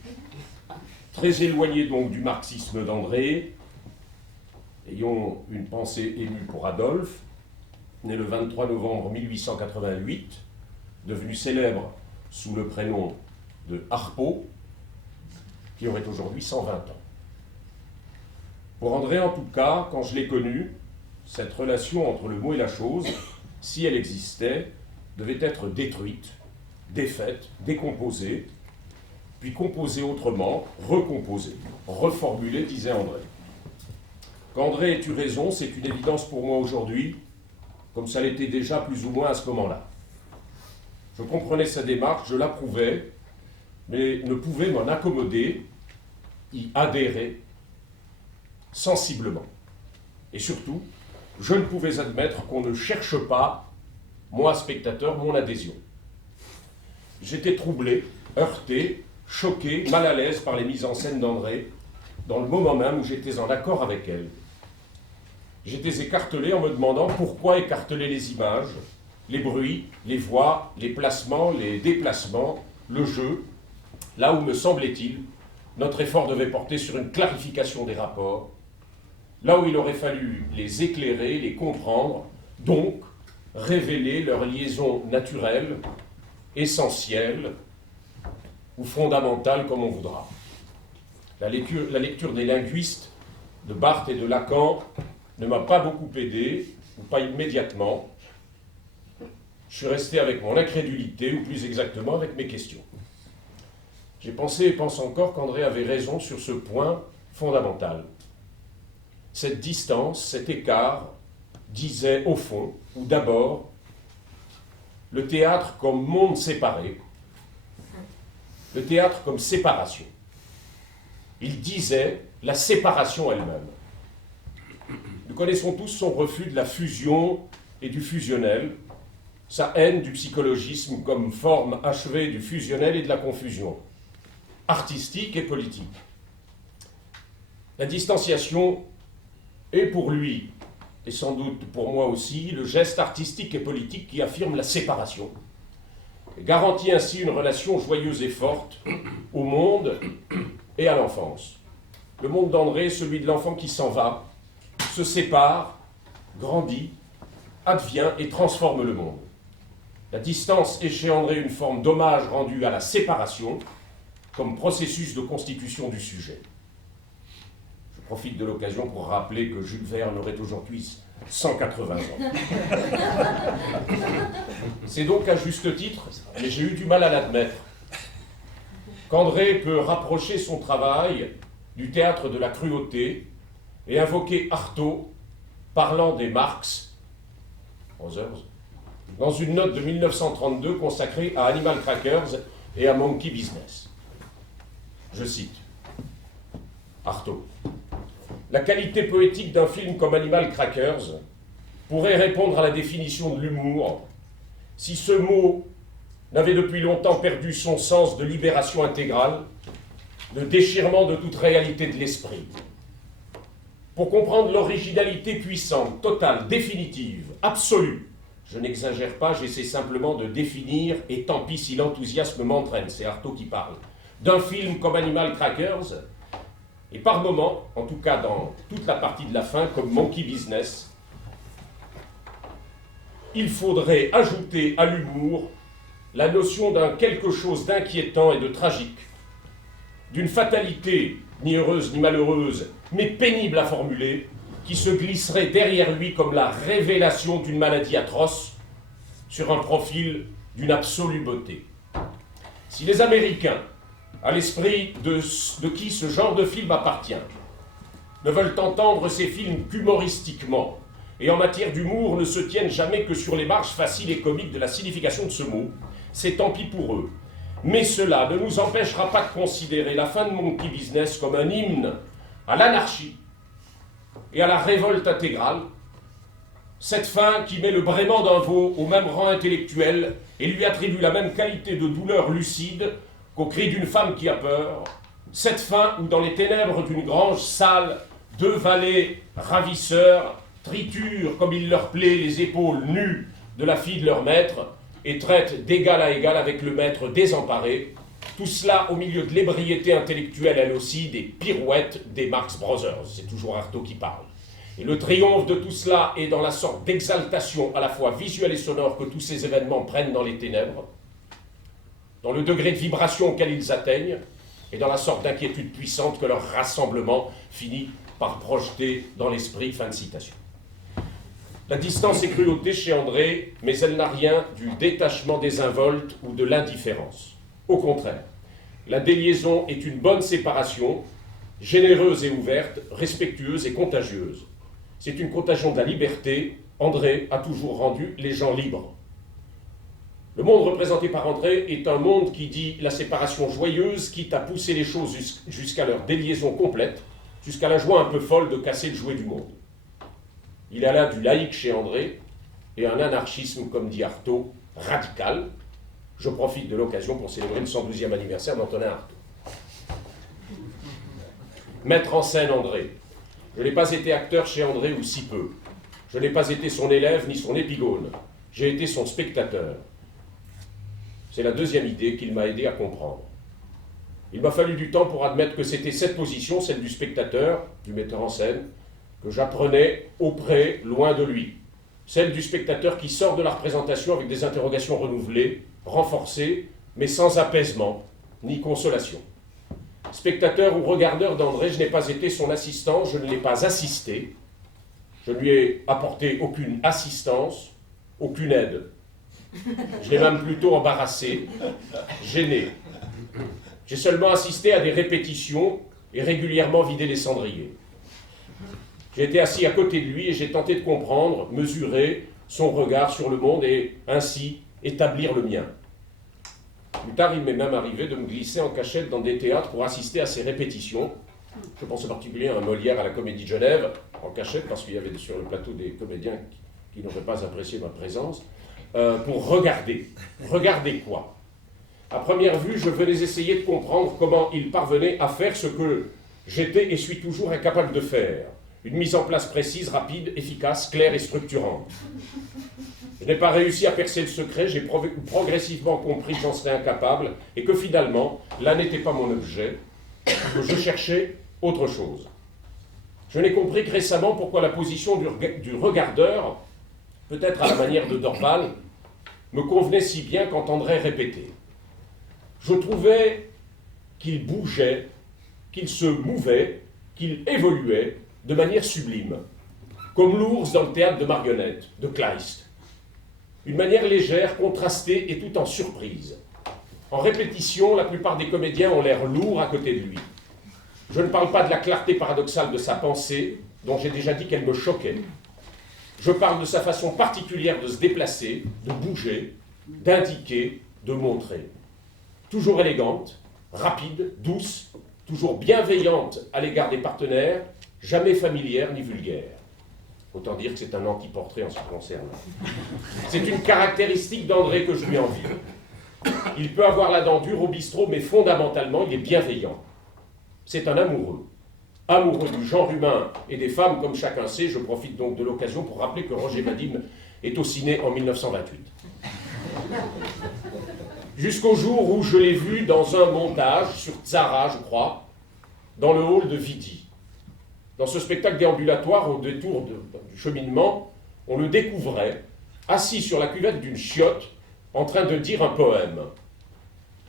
Très éloigné donc du marxisme d'André, ayons une pensée émue pour Adolphe, né le 23 novembre 1888, devenu célèbre sous le prénom de Harpeau, qui aurait aujourd'hui 120 ans. Pour André, en tout cas, quand je l'ai connu, cette relation entre le mot et la chose, si elle existait, devait être détruite, défaite, décomposée, puis composée autrement, recomposée, reformulée, disait André. Qu'André ait eu raison, c'est une évidence pour moi aujourd'hui, comme ça l'était déjà plus ou moins à ce moment-là. Je comprenais sa démarche, je l'approuvais, mais ne pouvais m'en accommoder, y adhérer sensiblement. Et surtout, je ne pouvais admettre qu'on ne cherche pas, moi spectateur, mon adhésion. J'étais troublé, heurté, choqué, mal à l'aise par les mises en scène d'André, dans le moment même où j'étais en accord avec elle. J'étais écartelé en me demandant pourquoi écarteler les images, les bruits, les voix, les placements, les déplacements, le jeu, là où, me semblait-il, notre effort devait porter sur une clarification des rapports, là où il aurait fallu les éclairer, les comprendre, donc révéler leur liaison naturelle, essentielle ou fondamentale comme on voudra. La lecture des linguistes de Barthes et de Lacan ne m'a pas beaucoup aidé, ou pas immédiatement. Je suis resté avec mon incrédulité, ou plus exactement avec mes questions. J'ai pensé et pense encore qu'André avait raison sur ce point fondamental. Cette distance, cet écart, disait au fond, ou d'abord, le théâtre comme monde séparé, le théâtre comme séparation. Il disait la séparation elle-même. Nous connaissons tous son refus de la fusion et du fusionnel, sa haine du psychologisme comme forme achevée du fusionnel et de la confusion, artistique et politique. La distanciation est pour lui, et sans doute pour moi aussi, le geste artistique et politique qui affirme la séparation, et garantit ainsi une relation joyeuse et forte au monde et à l'enfance. Le monde d'André, celui de l'enfant qui s'en va, se sépare, grandit, advient et transforme le monde. La distance est chez André une forme d'hommage rendu à la séparation comme processus de constitution du sujet. Je profite de l'occasion pour rappeler que Jules Verne aurait aujourd'hui 180 ans. C'est donc à juste titre, mais j'ai eu du mal à l'admettre, qu'André peut rapprocher son travail du théâtre de la cruauté et invoquer Artaud parlant des Marx, dans une note de 1932 consacrée à Animal Crackers et à Monkey Business. Je cite Artaud. La qualité poétique d'un film comme Animal Crackers pourrait répondre à la définition de l'humour si ce mot n'avait depuis longtemps perdu son sens de libération intégrale, de déchirement de toute réalité de l'esprit. Pour comprendre l'originalité puissante, totale, définitive, absolue, je n'exagère pas, j'essaie simplement de définir, et tant pis si l'enthousiasme m'entraîne, c'est Artaud qui parle, d'un film comme Animal Crackers, et par moments, en tout cas dans toute la partie de la fin, comme Monkey Business, il faudrait ajouter à l'humour la notion d'un quelque chose d'inquiétant et de tragique, d'une fatalité, ni heureuse ni malheureuse, mais pénible à formuler, qui se glisserait derrière lui comme la révélation d'une maladie atroce sur un profil d'une absolue beauté. Si les Américains, à l'esprit de qui ce genre de film appartient, ne veulent entendre ces films qu'humoristiquement, et en matière d'humour ne se tiennent jamais que sur les marges faciles et comiques de la signification de ce mot, c'est tant pis pour eux. Mais cela ne nous empêchera pas de considérer la fin de Monkey Business comme un hymne à l'anarchie et à la révolte intégrale, cette fin qui met le braiement d'un veau au même rang intellectuel et lui attribue la même qualité de douleur lucide qu'au cri d'une femme qui a peur, cette fin où dans les ténèbres d'une grange sale, deux valets ravisseurs triturent comme il leur plaît les épaules nues de la fille de leur maître et traitent d'égal à égal avec le maître désemparé, tout cela au milieu de l'ébriété intellectuelle, elle aussi, des pirouettes des Marx Brothers. C'est toujours Artaud qui parle. Et le triomphe de tout cela est dans la sorte d'exaltation à la fois visuelle et sonore que tous ces événements prennent dans les ténèbres, dans le degré de vibration auquel ils atteignent, et dans la sorte d'inquiétude puissante que leur rassemblement finit par projeter dans l'esprit. Fin de citation. La distance est cruauté chez André, mais elle n'a rien du détachement désinvolte ou de l'indifférence. Au contraire, la déliaison est une bonne séparation, généreuse et ouverte, respectueuse et contagieuse. C'est une contagion de la liberté. André a toujours rendu les gens libres. Le monde représenté par André est un monde qui dit la séparation joyeuse, quitte à pousser les choses jusqu'à leur déliaison complète, jusqu'à la joie un peu folle de casser le jouet du monde. Il y a là du laïque chez André et un anarchisme, comme dit Artaud, radical. Je profite de l'occasion pour célébrer le 112e anniversaire d'Antonin Artaud. Mettre en scène André. Je n'ai pas été acteur chez André ou si peu. Je n'ai pas été son élève ni son épigone. J'ai été son spectateur. C'est la deuxième idée qu'il m'a aidé à comprendre. Il m'a fallu du temps pour admettre que c'était cette position, celle du spectateur, du metteur en scène, que j'apprenais auprès, loin de lui. Celle du spectateur qui sort de la représentation avec des interrogations renouvelées, renforcées, mais sans apaisement ni consolation. Spectateur ou regardeur d'André, je n'ai pas été son assistant, je ne l'ai pas assisté, je ne lui ai apporté aucune assistance, aucune aide. Je l'ai même plutôt embarrassé, gêné. J'ai seulement assisté à des répétitions et régulièrement vidé les cendriers. J'ai été assis à côté de lui et j'ai tenté de comprendre, mesurer son regard sur le monde et ainsi établir le mien. Plus tard, il m'est même arrivé de me glisser en cachette dans des théâtres pour assister à ces répétitions. Je pense en particulier à un Molière à la Comédie de Genève, en cachette, parce qu'il y avait sur le plateau des comédiens qui n'auraient pas apprécié ma présence, pour regarder. Regarder quoi? À première vue, je venais essayer de comprendre comment il parvenait à faire ce que j'étais et suis toujours incapable de faire. Une mise en place précise, rapide, efficace, claire et structurante. Je n'ai pas réussi à percer le secret, j'ai progressivement compris que j'en serais incapable et que finalement, là n'était pas mon objet, que je cherchais autre chose. Je n'ai compris que récemment pourquoi la position du regardeur, peut-être à la manière de Dorval, me convenait si bien qu'entendrait répéter. Je trouvais qu'il bougeait, qu'il se mouvait, qu'il évoluait de manière sublime, comme l'ours dans le théâtre de marionnettes de Kleist. Une manière légère, contrastée et tout en surprise. En répétition, la plupart des comédiens ont l'air lourds à côté de lui. Je ne parle pas de la clarté paradoxale de sa pensée, dont j'ai déjà dit qu'elle me choquait. Je parle de sa façon particulière de se déplacer, de bouger, d'indiquer, de montrer. Toujours élégante, rapide, douce, toujours bienveillante à l'égard des partenaires, jamais familière ni vulgaire. Autant dire que c'est un anti-portrait en ce qui concerne. C'est une caractéristique d'André que je lui envie. Il peut avoir la dent dure au bistrot, mais fondamentalement, il est bienveillant. C'est un amoureux. amoureux du genre humain et des femmes, comme chacun sait. Je profite donc de l'occasion pour rappeler que Roger Vadim est aussi né en 1928. Jusqu'au jour où je l'ai vu dans un montage sur Zara, je crois, dans le hall de Vidi. Dans ce spectacle déambulatoire, au détour du cheminement, on le découvrait, assis sur la cuvette d'une chiotte, en train de dire un poème.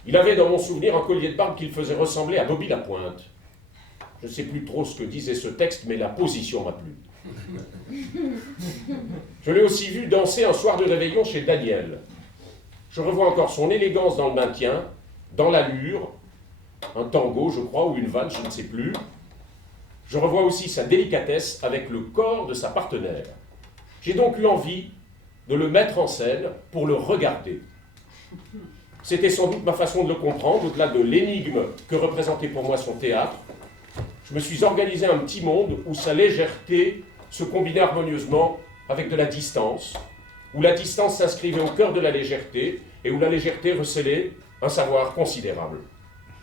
Il avait dans mon souvenir un collier de barbe qui le faisait ressembler à Bobby Lapointe. Je ne sais plus trop ce que disait ce texte, mais la position m'a plu. Je l'ai aussi vu danser un soir de réveillon chez Daniel. Je revois encore son élégance dans le maintien, dans l'allure, un tango, je crois, ou une valse, je ne sais plus. Je revois aussi sa délicatesse avec le corps de sa partenaire. J'ai donc eu envie de le mettre en scène pour le regarder. C'était sans doute ma façon de le comprendre, au-delà de l'énigme que représentait pour moi son théâtre. Je me suis organisé un petit monde où sa légèreté se combinait harmonieusement avec de la distance, où la distance s'inscrivait au cœur de la légèreté et où la légèreté recelait un savoir considérable.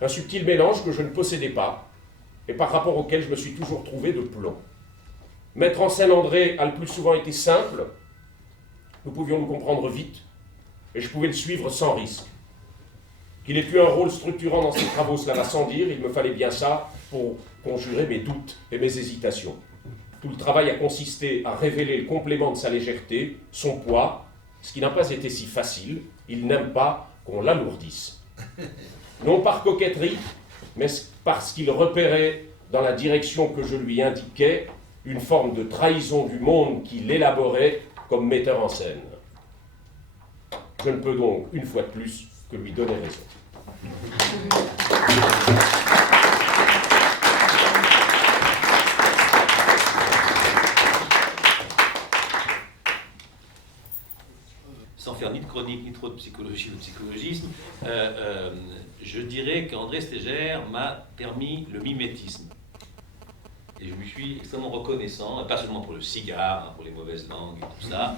Un subtil mélange que je ne possédais pas et par rapport auquel je me suis toujours trouvé de plomb. Mettre en scène André a le plus souvent été simple. Nous pouvions nous comprendre vite et je pouvais le suivre sans risque. Qu'il ait eu un rôle structurant dans ses travaux, cela va sans dire, il me fallait bien ça pour conjurer mes doutes et mes hésitations. Tout le travail a consisté à révéler le complément de sa légèreté, son poids, ce qui n'a pas été si facile. Il n'aime pas qu'on l'alourdisse. Non par coquetterie, mais parce qu'il repérait dans la direction que je lui indiquais une forme de trahison du monde qu'il élaborait comme metteur en scène. Je ne peux donc, une fois de plus, que lui donner raison. Sans faire ni de chronique, ni trop de psychologie ou de psychologisme, je dirais qu'André Stégère m'a permis le mimétisme. Et je lui suis extrêmement reconnaissant, et pas seulement pour le cigare, hein, pour les mauvaises langues et tout ça.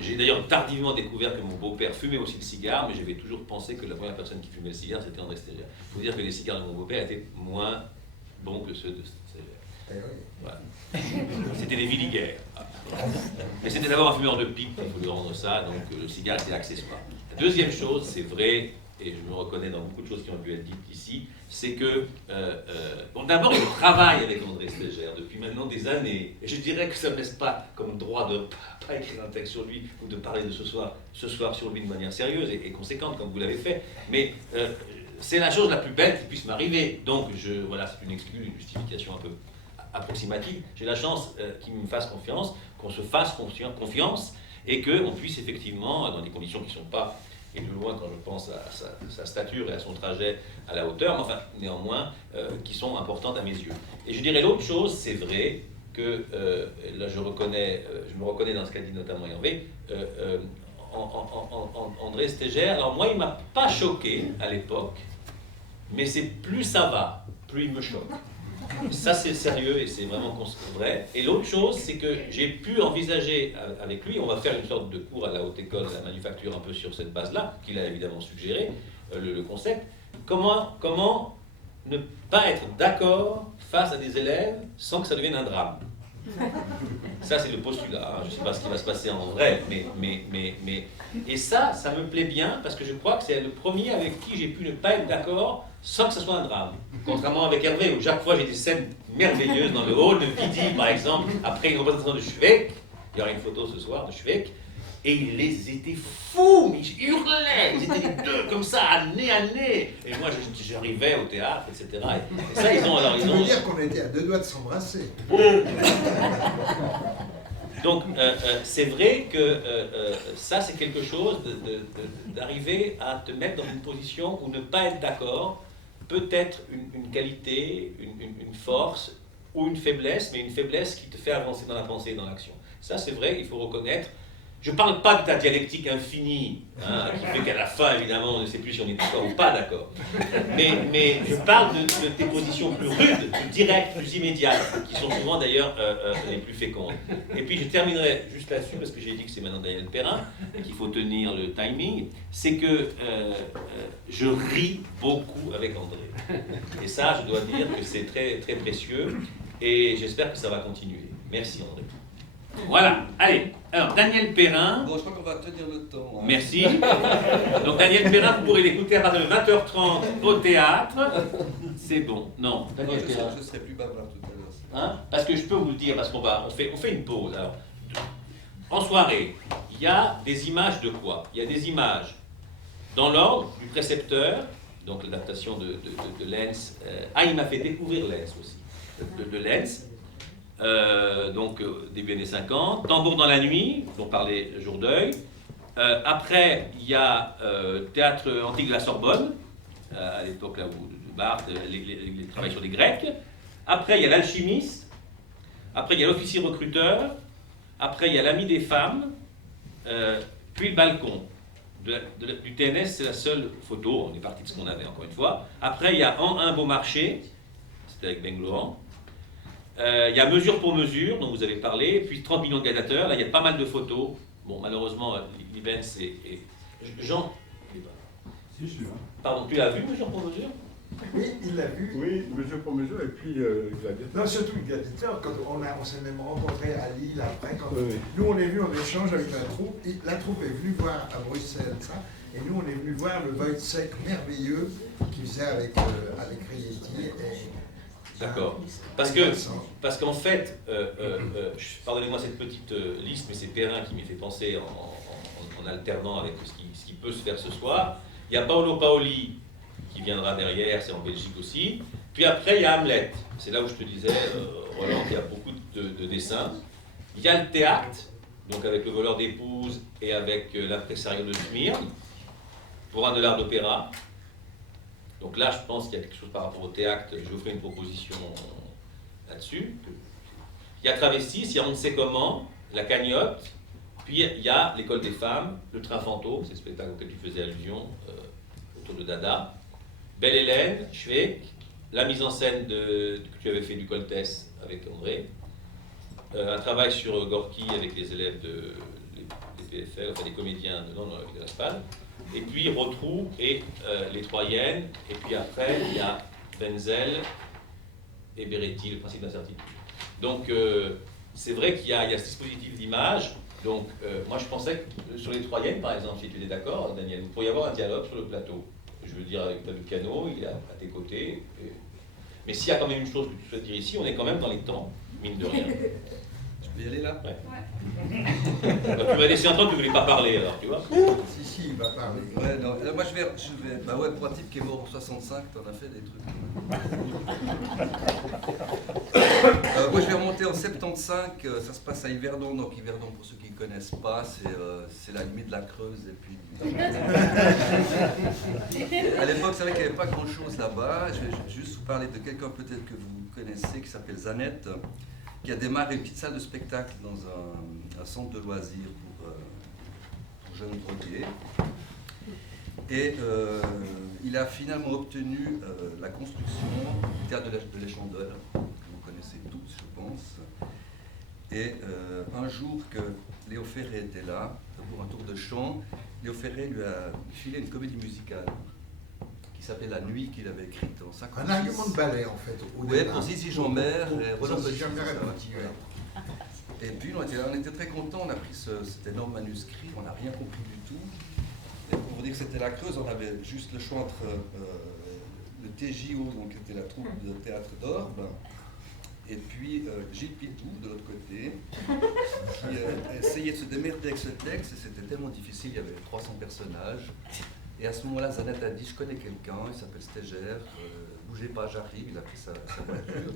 J'ai d'ailleurs tardivement découvert que mon beau-père fumait aussi le cigare, mais j'avais toujours pensé que la première personne qui fumait le cigare, c'était André Stégère. Il faut dire que les cigares de mon beau-père étaient moins bons que ceux de Stégère. Voilà. C'était des Villiers. Mais c'était d'abord un fumeur de pipe, il faut lui rendre ça, donc le cigare était accessoire. La deuxième chose, c'est vrai, et je me reconnais dans beaucoup de choses qui ont pu être dites ici, c'est que, bon, d'abord, je travaille avec André Stégère depuis maintenant des années, et je dirais que ça ne me laisse pas comme droit de ne pas écrire un texte sur lui, ou de parler de ce soir sur lui de manière sérieuse et conséquente, comme vous l'avez fait, mais c'est la chose la plus belle qui puisse m'arriver. Donc, voilà, c'est une excuse, une justification un peu approximative. J'ai la chance qu'il me fasse confiance, qu'on se fasse confiance, et qu'on puisse effectivement, dans des conditions qui ne sont pas, et de loin quand je pense à sa stature et à son trajet à la hauteur, mais enfin, néanmoins, qui sont importantes à mes yeux. Et je dirais l'autre chose, c'est vrai que, là je me reconnais dans ce qu'a dit notamment Hervé, André Stégère, alors moi il ne m'a pas choqué à l'époque, mais c'est plus ça va, plus il me choque. Ça c'est sérieux et c'est vraiment vrai. Et l'autre chose, c'est que j'ai pu envisager avec lui, on va faire une sorte de cours à la Haute École de la Manufacture un peu sur cette base-là, qu'il a évidemment suggéré, le concept, comment ne pas être d'accord face à des élèves sans que ça devienne un drame. Ça c'est le postulat, hein. Je ne sais pas ce qui va se passer en vrai, mais et ça me plaît bien parce que je crois que c'est le premier avec qui j'ai pu ne pas être d'accord sans que ce soit un drame. Contrairement avec Hervé, où chaque fois j'ai des scènes merveilleuses dans le hall de Vidi, par exemple, après une représentation de Schweck, il y aura une photo ce soir de Schweck, et ils étaient fous, mais ils hurlaient, ils étaient les deux comme ça, à nez, et moi j'arrivais au théâtre, etc. Et ça, ils ont dire qu'on était à 2 doigts de s'embrasser. Donc, c'est vrai que ça, c'est quelque chose d'arriver à te mettre dans une position où ne pas être d'accord peut être une qualité, une force ou une faiblesse, mais une faiblesse qui te fait avancer dans la pensée et dans l'action. Ça, c'est vrai, il faut reconnaître. Je ne parle pas de ta dialectique infinie, hein, qui fait qu'à la fin, évidemment, on ne sait plus si on est d'accord ou pas d'accord. Mais je parle de tes positions plus rudes, plus directes, plus immédiates, qui sont souvent d'ailleurs les plus fécondes. Et puis je terminerai juste là-dessus, parce que j'ai dit que c'est maintenant Daniel Perrin, et qu'il faut tenir le timing, c'est que je ris beaucoup avec André. Et ça, je dois dire que c'est très, très précieux, et j'espère que ça va continuer. Merci André. Voilà, allez, alors Daniel Perrin. Bon, je crois qu'on va tenir le temps. Hein. Merci. Donc Daniel Perrin, vous pourrez l'écouter à partir de 20h30 au théâtre. C'est bon. Non, Daniel Perrin. Je serai plus bavard tout à l'heure. Hein? Parce que je peux vous le dire, parce on fait une pause. Alors, en soirée, il y a des images de quoi? Il y a des images dans l'ordre du précepteur, donc l'adaptation de Lenz. Il m'a fait découvrir Lenz aussi. De Lenz. Donc début années 50, Tambour dans la nuit, dont parlait Jourdeuil. Après, il y a Théâtre antique de la Sorbonne, à l'époque là où Barthes, les travaux sur les Grecs. Après, il y a L'Alchimiste. Après, il y a L'Officier recruteur. Après, il y a L'Ami des femmes. Puis Le balcon. Du TNS, c'est la seule photo. On est parti de ce qu'on avait, encore une fois. Après, il y a En un beau marché. C'était avec Bengloan. Il y a Mesure pour mesure, dont vous avez parlé, puis 30 millions de gladiateurs. Là, il y a pas mal de photos. Bon, malheureusement, l'Ivens et Jean. Si, je suis là. Pardon, tu l'as vu, Mesure pour mesure? Oui, il l'a vu. Oui, mesure pour mesure, et puis gladiateur. Non, surtout le gladiateur, quand on s'est même rencontrés à Lille après, quand Oui. nous on est venu en échange avec la troupe, et la troupe est venue voir à Bruxelles ça, et nous on est venu voir le Wojciech merveilleux qu'il faisait avec Rieti. D'accord. Parce qu'en fait, pardonnez-moi cette petite liste, mais c'est Perrin qui m'y fait penser en alternant avec ce qui peut se faire ce soir. Il y a Paolo Paoli qui viendra derrière, c'est en Belgique aussi. Puis après, il y a Hamlet. C'est là où je te disais, Roland, qu'il y a beaucoup de dessins. Il y a le théâtre, donc avec Le voleur d'épouse et avec l'impresario de Smyrne, pour un de l'art d'opéra. Donc là, je pense qu'il y a quelque chose par rapport au théâtre. Je vous ferai une proposition là-dessus. Il y a Travestis, il y a On ne sait comment, La Cagnotte, puis il y a L'école des femmes, Le train fantôme, c'est le spectacle auquel tu faisais allusion, autour de Dada. Belle Hélène, Schweck, la mise en scène que tu avais fait du Coltès avec André. Un travail sur Gorky avec les élèves des PFL, enfin des comédiens de la SPAL. Et puis Rotrou et les Troyennes. Et puis après, il y a Wenzel et Beretti, le principe d'incertitude. Donc, c'est vrai qu'il y a ce dispositif d'image. Donc, moi, je pensais que sur les Troyennes, par exemple, si tu étais d'accord, Daniel, il pourrait y avoir un dialogue sur le plateau. Je veux dire, avec David Cano, il est à tes côtés. Mais s'il y a quand même une chose que tu souhaites dire ici, on est quand même dans les temps, mine de rien. Je peux y aller là? Ouais. Bah, tu m'as laissé entendre que tu ne voulais pas parler, alors, tu vois. Si, il va parler. Ouais, non, moi je vais. Bah ouais, pour un type qui est mort en 65, t'en as fait des trucs. Moi je vais remonter en 75, ça se passe à Yverdon. Donc Yverdon, pour ceux qui ne connaissent pas, c'est la limite de la Creuse. Et puis... à l'époque, c'est vrai qu'il n'y avait pas grand chose là-bas. Je vais juste vous parler de quelqu'un peut-être que vous connaissez qui s'appelle Zanette, qui a démarré une petite salle de spectacle dans un centre de loisirs pour jeunes drogués. Et il a finalement obtenu la construction du théâtre de l'Échandelle, que vous connaissez tous, je pense. Et un jour que Léo Ferré était là, pour un tour de chant, Léo Ferré lui a filé une comédie musicale qui s'appelait La Nuit, qu'il avait écrite en 56. Un argument de ballet, en fait. Oui, pour Zizi Jean-Mer et Roland Petit. Voilà. Et puis on était très contents, on a pris cet énorme manuscrit, on n'a rien compris du tout. Et pour vous dire que c'était la Creuse, on avait juste le choix entre le TJO, donc qui était la troupe de théâtre d'Orbe, et puis Gilles Pitou de l'autre côté, qui essayait de se démerder avec ce texte, et c'était tellement difficile, il y avait 300 personnages. Et à ce moment-là, Zanette a dit, je connais quelqu'un, il s'appelle Stégère, bougez pas, j'arrive, il a pris sa voiture.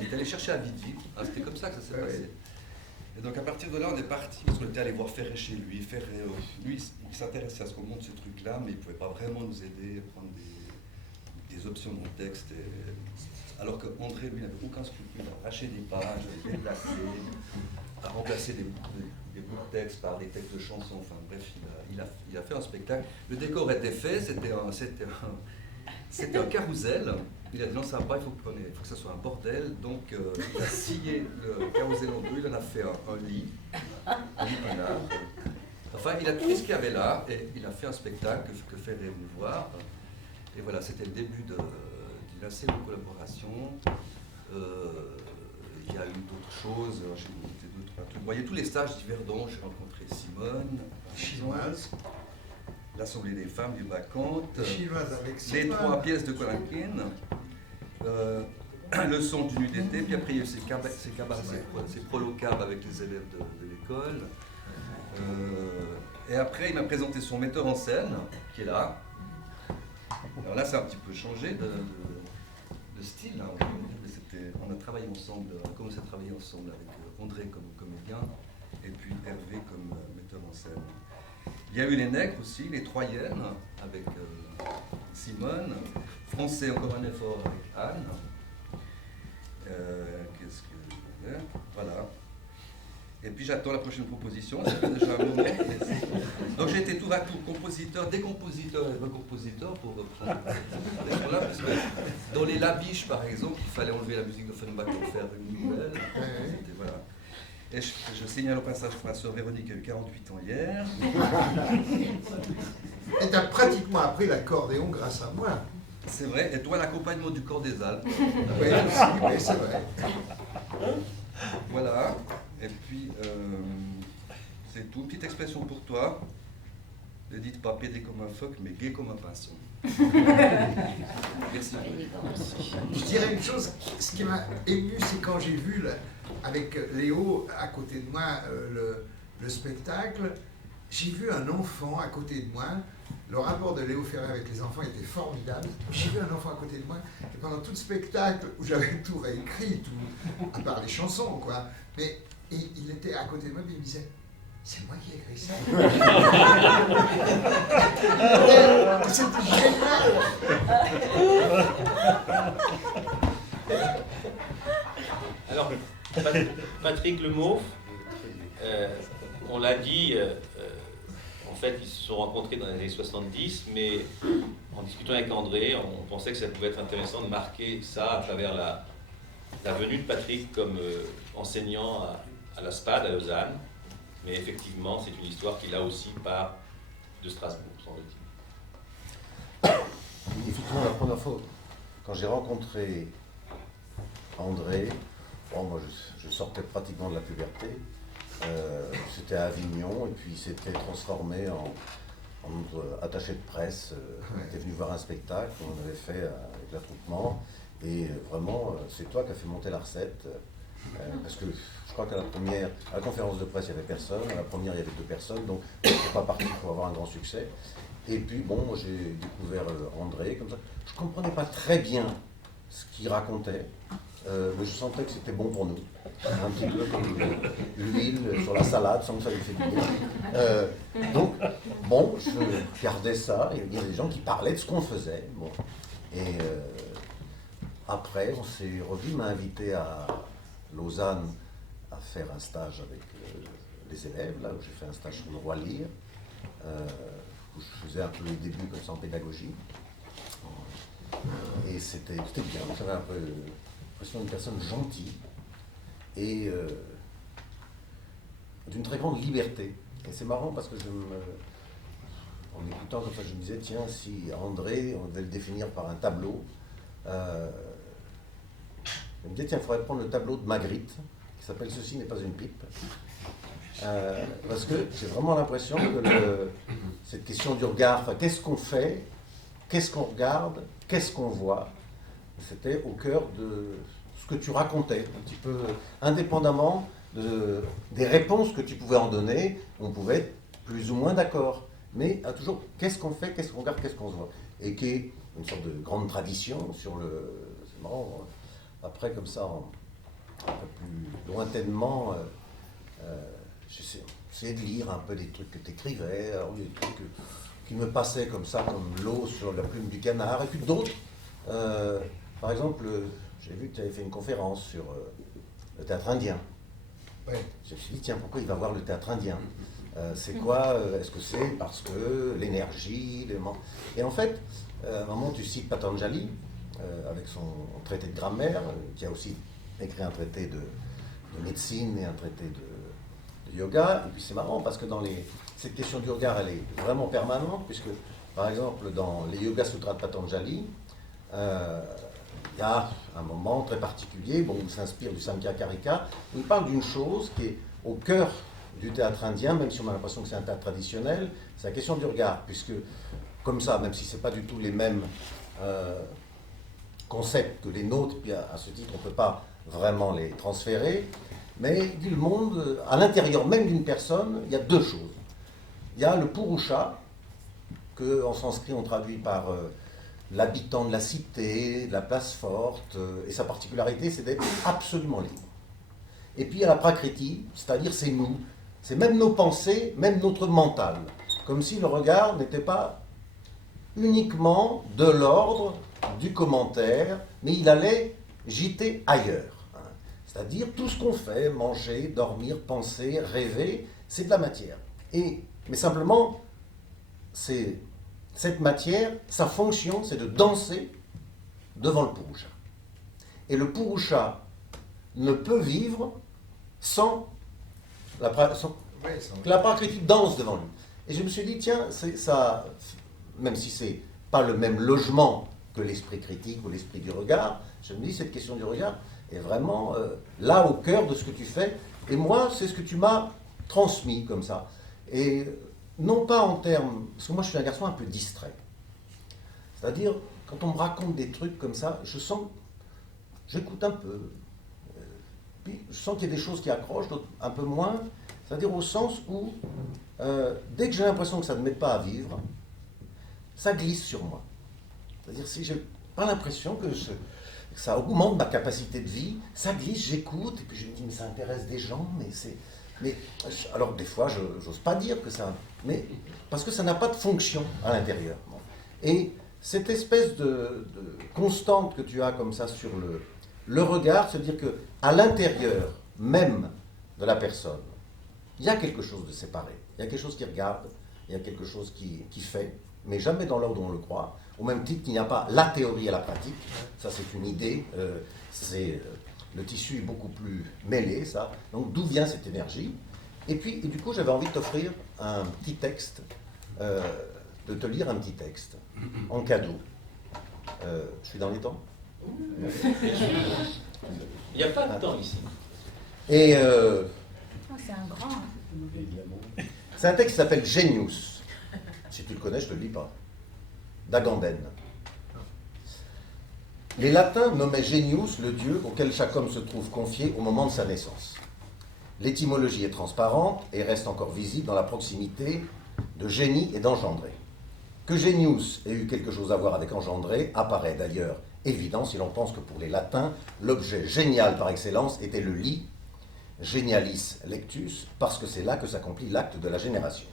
Il est allé chercher à Vidi, c'était comme ça que ça s'est passé. Et donc à partir de là, on est parti, parce qu'on était allé voir Ferré chez lui. Ferré, lui, il s'intéressait à ce qu'on monte ce truc-là, mais il ne pouvait pas vraiment nous aider à prendre des options dans le texte. Alors qu'André, lui, n'avait aucun scrupule à arracher des pages, à les déplacer. a remplacé des bouts de texte par des textes de chansons. Enfin bref, il a fait un spectacle. Le décor était fait, c'était un carrousel. Il a dit non, ça va pas, il faut que ça soit un bordel. Donc il a scié le carrousel en deux, il en a fait un lit, un arbre. Enfin, il a pris ce qu'il y avait là et il a fait un spectacle que fait Rêve nous voir. Et voilà, c'était le début d'une assez longue collaboration. Il y a eu d'autres choses, j'ai monté un truc. Bon, il y a tous les stages d'hiver dont j'ai rencontré Simone, Chinoise. l'Assemblée des femmes du Bacchante, Chinoise avec les Simone. 3 pièces de Colinquin, le son du nudité, puis après il y a eu ces prolocabes avec les élèves de l'école. Et après il m'a présenté son metteur en scène, qui est là. Alors là ça a un petit peu changé de style, hein. On a travaillé ensemble, on a commencé à travailler ensemble avec André comme comédien et puis Hervé comme metteur en scène. Il y a eu les Nègres aussi, les Troyennes avec Simone, Français encore un effort avec Anne. Qu'est-ce que voilà. Et puis j'attends la prochaine proposition, ça fait déjà un moment. Donc j'ai été tour à tour compositeur, décompositeur et recompositeur pour reprendre là, parce que dans les Labiches par exemple, il fallait enlever la musique d'Offenbach pour faire une nouvelle. Voilà. Et je signale au passage que ma soeur Véronique a eu 48 ans hier. Et tu as pratiquement appris l'accordéon grâce à moi. C'est vrai, et toi l'accompagnement du corps des Alpes. Oui, aussi, oui, c'est vrai. Voilà, et puis c'est tout. Petite expression pour toi. Ne dites pas pédé comme un phoque, mais gai comme un pinson. Merci. Je dirais une chose, ce qui m'a ému, c'est quand j'ai vu, avec Léo à côté de moi, le spectacle, j'ai vu un enfant à côté de moi. Le rapport de Léo Ferré avec les enfants était formidable. J'ai vu un enfant à côté de moi, et pendant tout le spectacle, où j'avais tout réécrit, à part les chansons, quoi, mais il était à côté de moi, et il me disait, c'est moi qui ai écrit ça. C'était génial. Alors, Patrick Lemauve, on l'a dit, en fait, ils se sont rencontrés dans les années 70, mais en discutant avec André, on pensait que ça pouvait être intéressant de marquer ça à travers la venue de Patrick comme enseignant à la SPAD à Lausanne. Mais effectivement, c'est une histoire qui, là aussi, part de Strasbourg, semble-t-il. Effectivement, la première fois, quand j'ai rencontré André, bon, moi je sortais pratiquement de la puberté, c'était à Avignon, et puis il s'était transformé en attaché de presse. On était venu voir un spectacle qu'on avait fait avec l'attroupement, et vraiment, c'est toi qui as fait monter la recette. Parce que je crois qu'à la conférence de presse, il n'y avait personne, à la première, il y avait 2 personnes, donc je n'étais pas parti pour avoir un grand succès. Et puis, bon, moi j'ai découvert André, comme ça. Je ne comprenais pas très bien ce qu'il racontait, mais je sentais que c'était bon pour nous. Un petit peu comme l'huile sur la salade, sans que ça lui fait du bien. Donc, bon, je regardais ça, et il y avait des gens qui parlaient de ce qu'on faisait. Bon. Et après, on s'est revu, il m'a invité à Lausanne à faire un stage avec les élèves, là où j'ai fait un stage sur le roi Lear, où je faisais un peu les débuts comme ça en pédagogie. Et c'était bien, j'avais un peu l'impression d'une personne gentille et d'une très grande liberté. Et c'est marrant parce que en écoutant comme ça, je me disais, tiens, si André, on devait le définir par un tableau, je me disais, tiens, il faudrait prendre le tableau de Magritte, qui s'appelle « Ceci n'est pas une pipe ». Parce que j'ai vraiment l'impression que cette question du regard, enfin, qu'est-ce qu'on fait, qu'est-ce qu'on regarde, qu'est-ce qu'on voit, c'était au cœur de ce que tu racontais, un petit peu indépendamment des réponses que tu pouvais en donner, on pouvait être plus ou moins d'accord. Mais toujours, qu'est-ce qu'on fait, qu'est-ce qu'on regarde, qu'est-ce qu'on se voit. Et qui est une sorte de grande tradition sur le... C'est marrant, après, comme ça, un peu plus lointainement, j'essayais de lire un peu des trucs que tu écrivais, alors des trucs qui me passaient comme ça, comme l'eau sur la plume du canard, et puis d'autres. Par exemple, j'ai vu que tu avais fait une conférence sur le théâtre indien. Ouais. Je me suis dit, tiens, pourquoi il va voir le théâtre indien? C'est quoi? Est-ce que c'est parce que l'énergie, Et en fait, à un moment, tu cites Patanjali, avec son traité de grammaire, qui a aussi écrit un traité de médecine et un traité de yoga. Et puis c'est marrant, parce que cette question du regard, elle est vraiment permanente, puisque, par exemple, dans les Yoga Sutras de Patanjali, il y a un moment très particulier, où il s'inspire du Samkhya Karika, où il parle d'une chose qui est au cœur du théâtre indien, même si on a l'impression que c'est un théâtre traditionnel, c'est la question du regard, puisque, comme ça, même si ce n'est pas du tout les mêmes concepts que les nôtres, puis à ce titre, on ne peut pas vraiment les transférer, mais il dit le monde, à l'intérieur même d'une personne, il y a deux choses. Il y a le Purusha, que en sanskrit on traduit par l'habitant de la cité, de la place forte, et sa particularité c'est d'être absolument libre. Et puis il y a la Prakriti, c'est-à-dire c'est nous, c'est même nos pensées, même notre mental, comme si le regard n'était pas uniquement de l'ordre du commentaire, mais il allait gîter ailleurs. C'est-à-dire tout ce qu'on fait, manger, dormir, penser, rêver, c'est de la matière. Mais simplement, cette matière, sa fonction, c'est de danser devant le Purusha. Et le Purusha ne peut vivre sans que la Prakriti danse devant lui. Et je me suis dit, tiens, ça, même si c'est pas le même logement que l'esprit critique ou l'esprit du regard, je me dis, cette question du regard est vraiment là au cœur de ce que tu fais. Et moi, c'est ce que tu m'as transmis comme ça. Et non pas en termes... Parce que moi, je suis un garçon un peu distrait. C'est-à-dire, quand on me raconte des trucs comme ça, je sens... J'écoute un peu. Puis, je sens qu'il y a des choses qui accrochent, d'autres un peu moins. C'est-à-dire au sens où, dès que j'ai l'impression que ça ne m'aide pas à vivre, ça glisse sur moi. C'est-à-dire, si j'ai pas l'impression que ça augmente ma capacité de vie, ça glisse, j'écoute, et puis je me dis, mais ça intéresse des gens, mais c'est... alors des fois, je n'ose pas dire que ça... Mais parce que ça n'a pas de fonction à l'intérieur. Bon. Et cette espèce de constante que tu as comme ça sur le regard, se dire qu'à l'intérieur même de la personne, il y a quelque chose de séparé. Il y a quelque chose qui regarde, il y a quelque chose qui fait, mais jamais dans l'ordre où on le croit. Au même titre qu'il n'y a pas la théorie et la pratique. Ça, c'est une idée. Le tissu est beaucoup plus mêlé, ça. Donc, d'où vient cette énergie? Et du coup, j'avais envie de t'offrir un petit texte, de te lire un petit texte, en cadeau. Je suis dans les temps? Il n'y a pas de temps ici. Et c'est un grand. c'est un texte qui s'appelle Genius. Si tu le connais, je ne te le lis pas. D'Agamben. Les Latins nommaient Genius le dieu auquel chaque homme se trouve confié au moment de sa naissance. L'étymologie est transparente et reste encore visible dans la proximité de génie et d'engendrer. Que Genius ait eu quelque chose à voir avec engendrer apparaît d'ailleurs évident si l'on pense que pour les Latins, l'objet génial par excellence était le lit, genialis lectus, parce que c'est là que s'accomplit l'acte de la génération.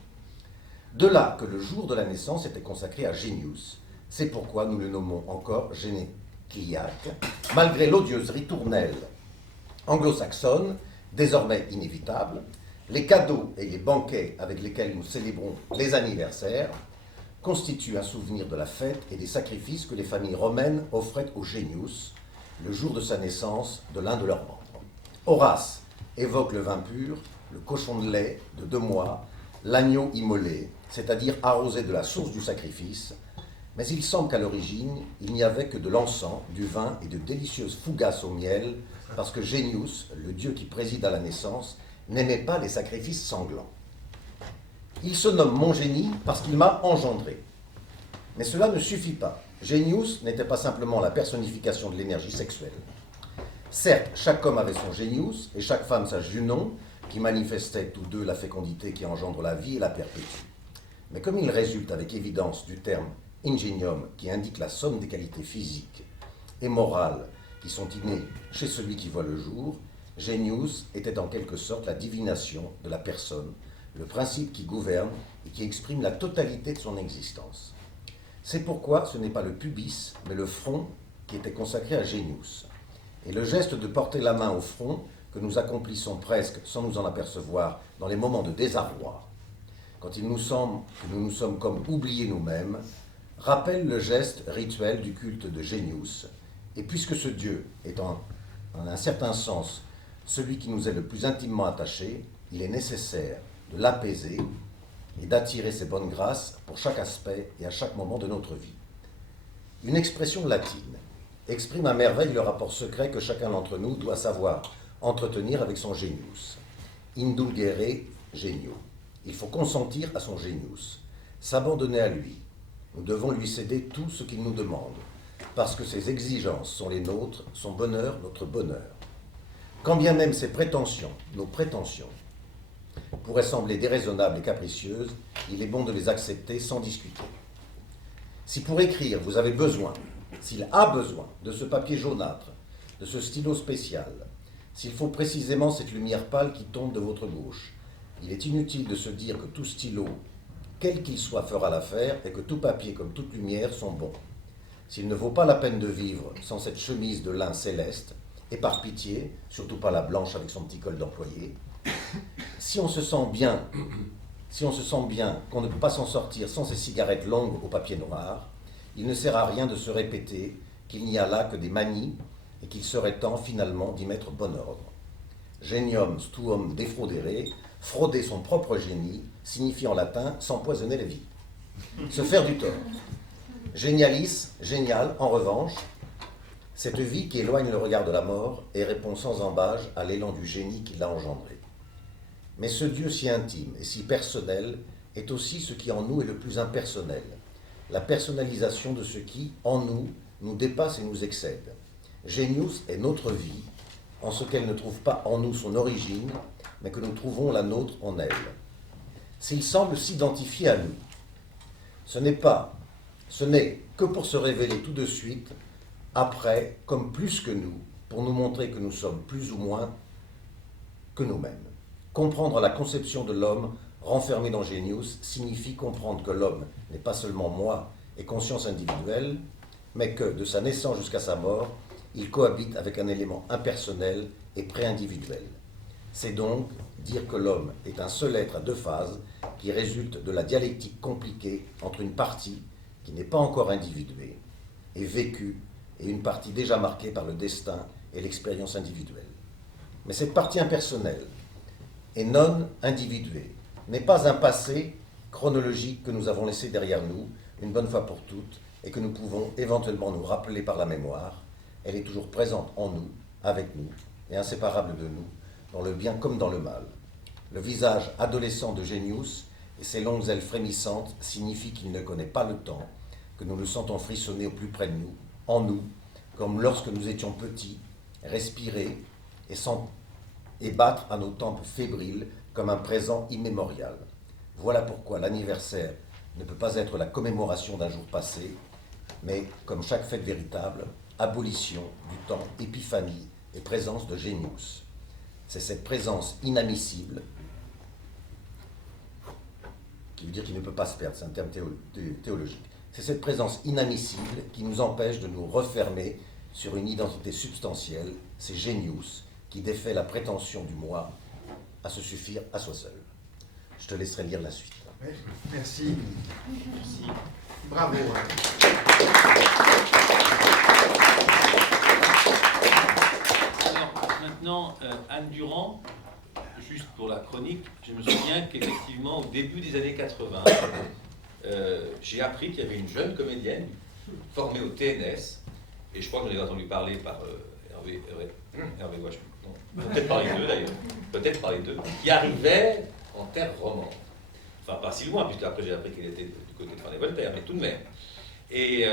De là que le jour de la naissance était consacré à Genius. C'est pourquoi nous le nommons encore Génécliaque, malgré l'odieuse ritournelle anglo-saxonne, désormais inévitable. Les cadeaux et les banquets avec lesquels nous célébrons les anniversaires constituent un souvenir de la fête et des sacrifices que les familles romaines offraient au Genius le jour de sa naissance de l'un de leurs membres. Horace évoque le vin pur, le cochon de lait de 2 mois, l'agneau immolé, c'est-à-dire arrosé de la source du sacrifice, mais il semble qu'à l'origine, il n'y avait que de l'encens, du vin et de délicieuses fougasses au miel, parce que Genius, le dieu qui préside à la naissance, n'aimait pas les sacrifices sanglants. Il se nomme mon génie parce qu'il m'a engendré. Mais cela ne suffit pas. Genius n'était pas simplement la personnification de l'énergie sexuelle. Certes, chaque homme avait son Genius et chaque femme sa Junon, qui manifestaient tous deux la fécondité qui engendre la vie et la perpétue. Mais comme il résulte avec évidence du terme ingenium, qui indique la somme des qualités physiques et morales qui sont innées chez celui qui voit le jour, Genius était en quelque sorte la divination de la personne, le principe qui gouverne et qui exprime la totalité de son existence. C'est pourquoi ce n'est pas le pubis, mais le front qui était consacré à Genius. Et le geste de porter la main au front que nous accomplissons presque sans nous en apercevoir dans les moments de désarroi, quand il nous semble que nous nous sommes comme oubliés nous-mêmes, rappelle le geste rituel du culte de Genius. Et puisque ce Dieu est en un certain sens celui qui nous est le plus intimement attaché, il est nécessaire de l'apaiser et d'attirer ses bonnes grâces pour chaque aspect et à chaque moment de notre vie. Une expression latine exprime à merveille le rapport secret que chacun d'entre nous doit savoir entretenir avec son genius. Indulgere genio. Il faut consentir à son genius, s'abandonner à lui. Nous devons lui céder tout ce qu'il nous demande, parce que ses exigences sont les nôtres, son bonheur notre bonheur. Quand bien même ses prétentions, nos prétentions, pourraient sembler déraisonnables et capricieuses, il est bon de les accepter sans discuter. Si pour écrire vous avez besoin, s'il a besoin de ce papier jaunâtre, de ce stylo spécial, s'il faut précisément cette lumière pâle qui tombe de votre gauche, il est inutile de se dire que tout stylo, quel qu'il soit, fera l'affaire et que tout papier comme toute lumière sont bons. S'il ne vaut pas la peine de vivre sans cette chemise de lin céleste, et par pitié, surtout pas la blanche avec son petit col d'employé, si on se sent bien qu'on ne peut pas s'en sortir sans ces cigarettes longues au papier noir, il ne sert à rien de se répéter qu'il n'y a là que des manies et qu'il serait temps finalement d'y mettre bon ordre. Genium tuum defraudere, frauder son propre génie, signifie en latin s'empoisonner la vie. Se faire du tort. Genialis, génial, en revanche, cette vie qui éloigne le regard de la mort et répond sans embâge à l'élan du génie qui l'a engendré. Mais ce Dieu si intime et si personnel est aussi ce qui en nous est le plus impersonnel, la personnalisation de ce qui, en nous, nous dépasse et nous excède. Genius est notre vie, en ce qu'elle ne trouve pas en nous son origine, mais que nous trouvons la nôtre en elle. S'il semble s'identifier à nous, ce n'est que pour se révéler tout de suite, après, comme plus que nous, pour nous montrer que nous sommes plus ou moins que nous-mêmes. Comprendre la conception de l'homme renfermé dans Genius signifie comprendre que l'homme n'est pas seulement moi et conscience individuelle, mais que, de sa naissance jusqu'à sa mort, il cohabite avec un élément impersonnel et pré-individuel. C'est donc dire que l'homme est un seul être à deux phases qui résulte de la dialectique compliquée entre une partie qui n'est pas encore individuée et vécue et une partie déjà marquée par le destin et l'expérience individuelle. Mais cette partie impersonnelle et non individuée n'est pas un passé chronologique que nous avons laissé derrière nous, une bonne fois pour toutes, et que nous pouvons éventuellement nous rappeler par la mémoire. Elle est toujours présente en nous, avec nous, et inséparable de nous, dans le bien comme dans le mal. Le visage adolescent de Genius et ses longues ailes frémissantes signifient qu'il ne connaît pas le temps, que nous le sentons frissonner au plus près de nous, en nous, comme lorsque nous étions petits, respirer et battre à nos tempes fébriles comme un présent immémorial. Voilà pourquoi l'anniversaire ne peut pas être la commémoration d'un jour passé, mais, comme chaque fête véritable, abolition du temps, épiphanie et présence de Genius. C'est cette présence inadmissible, qui veut dire qu'il ne peut pas se perdre, c'est un terme théologique. C'est cette présence inadmissible qui nous empêche de nous refermer sur une identité substantielle, c'est Genius, qui défait la prétention du moi à se suffire à soi seul. Je te laisserai lire la suite. Oui, merci. Merci. Bravo. Alors, maintenant, Anne Durand, juste pour la chronique, je me souviens qu'effectivement, au début des années 80, j'ai appris qu'il y avait une jeune comédienne formée au TNS, et je crois que j'en ai entendu parler par Hervé Wachman, peut-être par les deux d'ailleurs, peut-être par les deux, qui arrivait en terre romande. Enfin, pas si loin, puisque après j'ai appris qu'elle était du côté de Ferney-Voltaire, mais tout de même. Et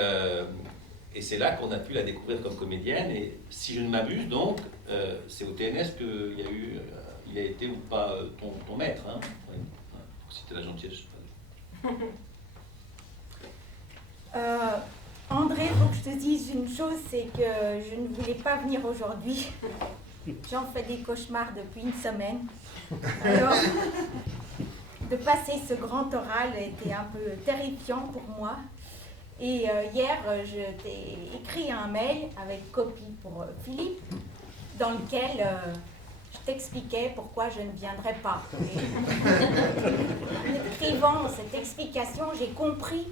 c'est là qu'on a pu la découvrir comme comédienne, et si je ne m'abuse, donc, c'est au TNS qu'il a été ou pas ton maître, hein, oui. C'était la gentillesse. André, il faut que je te dise une chose, c'est que je ne voulais pas venir aujourd'hui. J'en fais des cauchemars depuis une semaine. Alors, de passer ce grand oral était un peu terrifiant pour moi. Et hier, je t'ai écrit un mail avec copie pour Philippe, dans lequel je t'expliquais pourquoi je ne viendrais pas. En écrivant cette explication, j'ai compris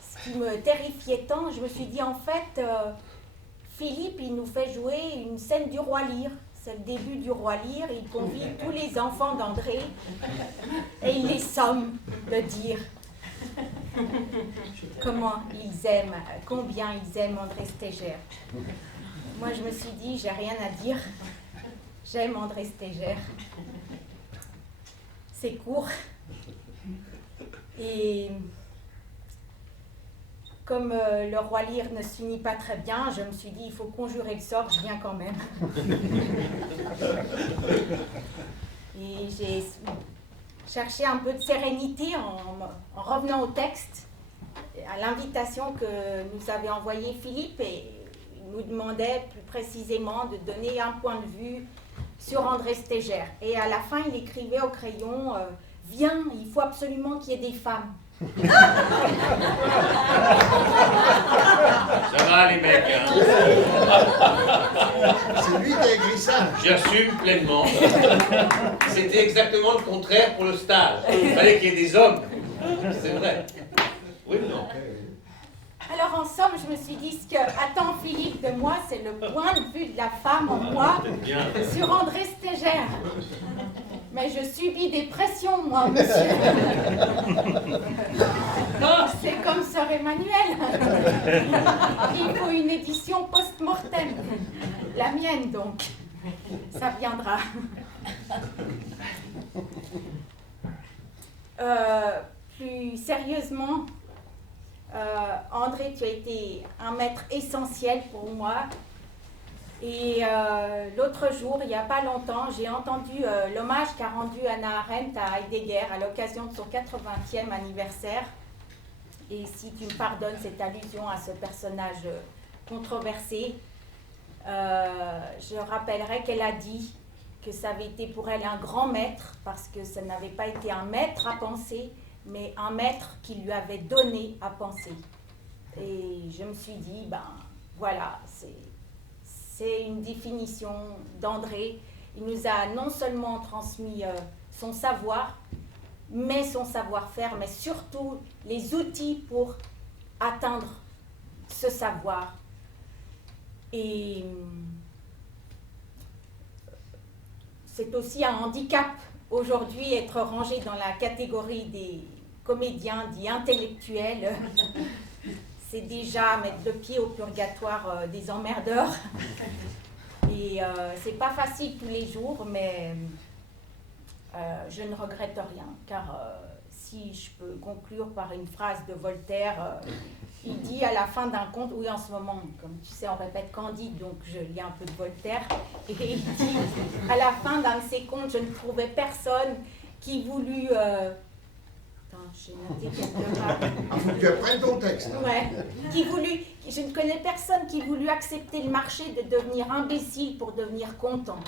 ce qui me terrifiait tant. Je me suis dit, en fait, Philippe, il nous fait jouer une scène du Roi Lear. C'est le début du Roi Lear. Il convie tous les enfants d'André et il les somme de dire comment ils aiment, combien ils aiment André Stégère. Moi, je me suis dit, j'ai rien à dire. J'aime André Stégère. C'est court. Et comme le Roi Lear ne se finit pas très bien, je me suis dit, il faut conjurer le sort, je viens quand même. Et j'ai cherché un peu de sérénité en revenant au texte, à l'invitation que nous avait envoyée Philippe, et il nous demandait plus précisément de donner un point de vue sur André Stégère. Et à la fin, il écrivait au crayon « Viens, il faut absolument qu'il y ait des femmes ». Ça va les mecs, hein. C'est lui qui a écrit ça. J'assume pleinement. C'était exactement le contraire pour le stage. Il fallait qu'il y ait des hommes. C'est vrai. Oui ou non? Alors en somme, je me suis dit, ce que attend Philippe de moi, c'est le point de vue de la femme en moi sur André Stégère. Mais je subis des pressions, moi, monsieur. C'est comme sœur Emmanuel. Il faut une édition post-mortem. La mienne, donc. Ça viendra. Plus sérieusement, André, tu as été un maître essentiel pour moi. Et l'autre jour, il n'y a pas longtemps, j'ai entendu l'hommage qu'a rendu Hannah Arendt à Heidegger à l'occasion de son 80e anniversaire. Et si tu me pardonnes cette allusion à ce personnage controversé, je rappellerai qu'elle a dit que ça avait été pour elle un grand maître, parce que ça n'avait pas été un maître à penser, mais un maître qui lui avait donné à penser. Et je me suis dit, ben voilà, c'est une définition d'André. Il nous a non seulement transmis son savoir, mais son savoir-faire, mais surtout les outils pour atteindre ce savoir. Et c'est aussi un handicap aujourd'hui être rangé dans la catégorie des comédiens dits intellectuels. C'est déjà mettre le pied au purgatoire des emmerdeurs. Et c'est pas facile tous les jours, mais je ne regrette rien, car si je peux conclure par une phrase de Voltaire, il dit à la fin d'un conte, oui en ce moment, comme tu sais, on répète Candide, donc je lis un peu de Voltaire, et il dit à la fin d'un de ses contes, je ne trouvais personne qui voulut... j'ai noté quelque part. Il faut que tu apprennes ton texte. Ouais. Je ne connais personne qui voulut accepter le marché de devenir imbécile pour devenir content.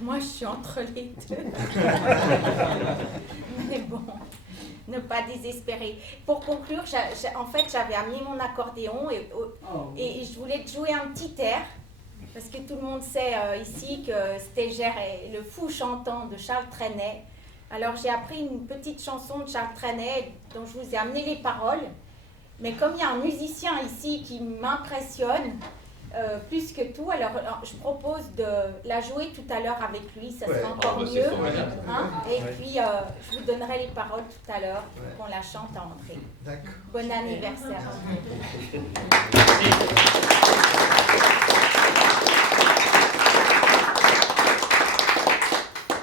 Moi, je suis entre les deux. Mais bon, ne pas désespérer. Pour conclure, en fait, j'avais amené mon accordéon et je voulais te jouer un petit air. Parce que tout le monde sait ici que Stégère est le fou chantant de Charles Trenet. Alors j'ai appris une petite chanson de Charles Trenet dont je vous ai amené les paroles. Mais comme il y a un musicien ici qui m'impressionne plus que tout, alors je propose de la jouer tout à l'heure avec lui, ça sera encore mieux. Hein? Et puis je vous donnerai les paroles tout à l'heure pour qu'on la chante à André. D'accord. Bon anniversaire.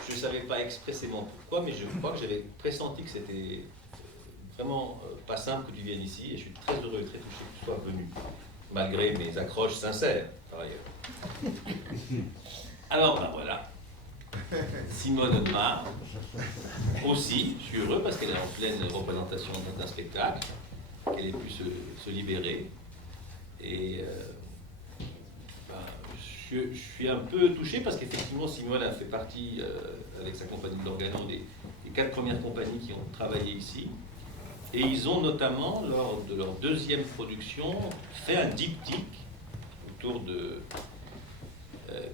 Je ne savais pas expressément pourquoi, mais je crois que j'avais pressenti que c'était vraiment pas simple que tu viennes ici, et je suis très heureux et très touché que tu sois venu, malgré mes accroches sincères, par ailleurs. Alors, ben voilà. Simone Audemars, aussi, je suis heureux parce qu'elle est en pleine représentation d'un spectacle, qu'elle ait pu se libérer. Et je suis un peu touché parce qu'effectivement Simone a fait partie, avec sa compagnie de l'Organo, des 4 premières compagnies qui ont travaillé ici. Et ils ont notamment, lors de leur 2e production, fait un diptyque autour de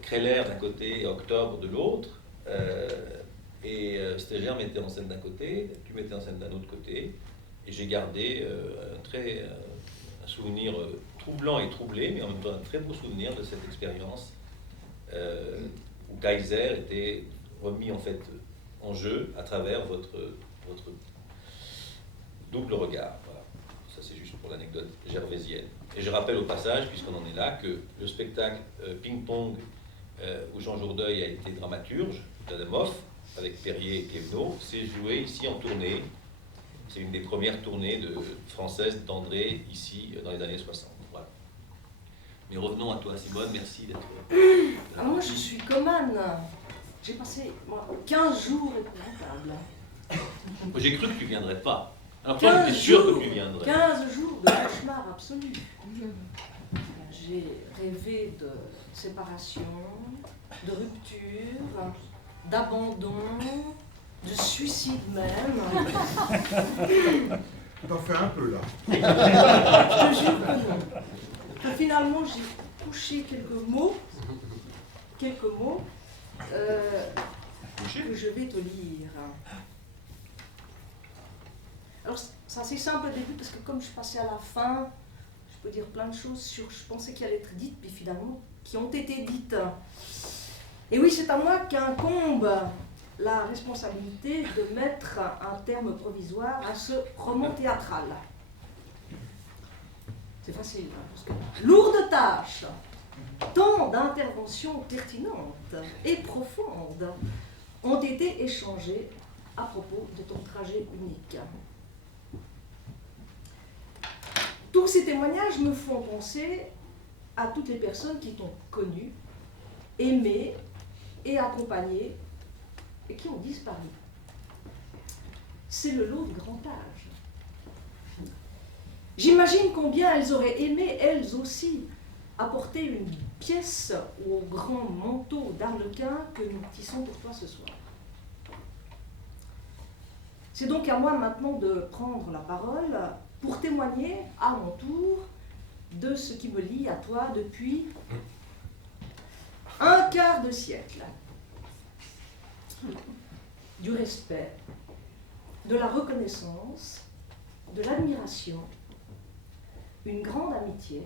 Kreller d'un côté et Octobre de l'autre. Stéger mettait en scène d'un côté, tu mettais en scène d'un autre côté. Et j'ai gardé un souvenir troublant et troublé, mais en même temps un très beau souvenir de cette expérience où Kaiser était remis en fait en jeu à travers votre double regard. Voilà. Ça c'est juste pour l'anecdote gervaisienne. Et je rappelle au passage, puisqu'on en est là, que le spectacle Ping-Pong où Jean Jourdeuil a été dramaturge, d'Adamov, avec Perrier et Thévenot, s'est joué ici en tournée. C'est une des premières tournées françaises d'André ici dans les années 60. Voilà. Mais revenons à toi Simone, merci d'être là. Moi je suis comme Anne. J'ai passé 15 jours épouvantables. J'ai cru que tu ne viendrais pas. Alors toi j'étais sûr que tu viendrais. 15 jours de cauchemar absolu. J'ai rêvé de séparation, de rupture, d'abandon, de suicide même. T'en fais un peu là. Je te jure que non. Et finalement, j'ai touché quelques mots que je vais te lire. Alors, c'est assez simple au début parce que comme je passais à la fin, je peux dire plein de choses sur, je pensais qu'elles allaient être dites, puis finalement, qui ont été dites. Et oui, c'est à moi qu'incombe la responsabilité de mettre un terme provisoire à ce roman théâtral. C'est facile, hein, parce que lourde tâche, tant d'interventions pertinentes et profondes ont été échangées à propos de ton trajet unique. Tous ces témoignages me font penser à toutes les personnes qui t'ont connu, aimé et accompagné et qui ont disparu. C'est le lot du grand âge. J'imagine combien elles auraient aimé, elles aussi, apporter une pièce au grand manteau d'arlequin que nous tissons pour toi ce soir. C'est donc à moi maintenant de prendre la parole pour témoigner à mon tour de ce qui me lie à toi depuis un quart de siècle. Du respect, de la reconnaissance, de l'admiration, une grande amitié,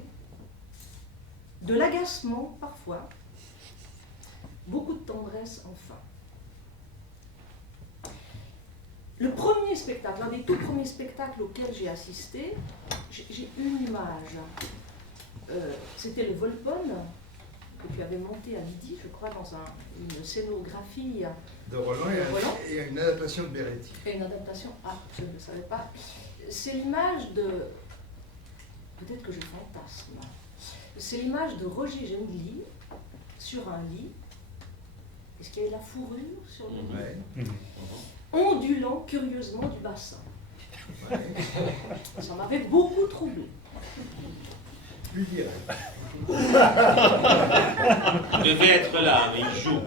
de l'agacement parfois, beaucoup de tendresse enfin. Le premier spectacle, l'un des tout premiers spectacles auxquels j'ai assisté, j'ai une image. C'était le Volpone, que tu avais monté à midi, je crois, dans une scénographie de Roland et une adaptation de Beretti. Et une adaptation, je ne le savais pas. C'est l'image de, peut-être que je fantasme, c'est l'image de Roger Gentilly sur un lit. Est-ce qu'il y avait de la fourrure sur le lit? Ondulant curieusement du bassin. Ça m'avait beaucoup troublé. Je dirais. Il devait être là, mais il joue.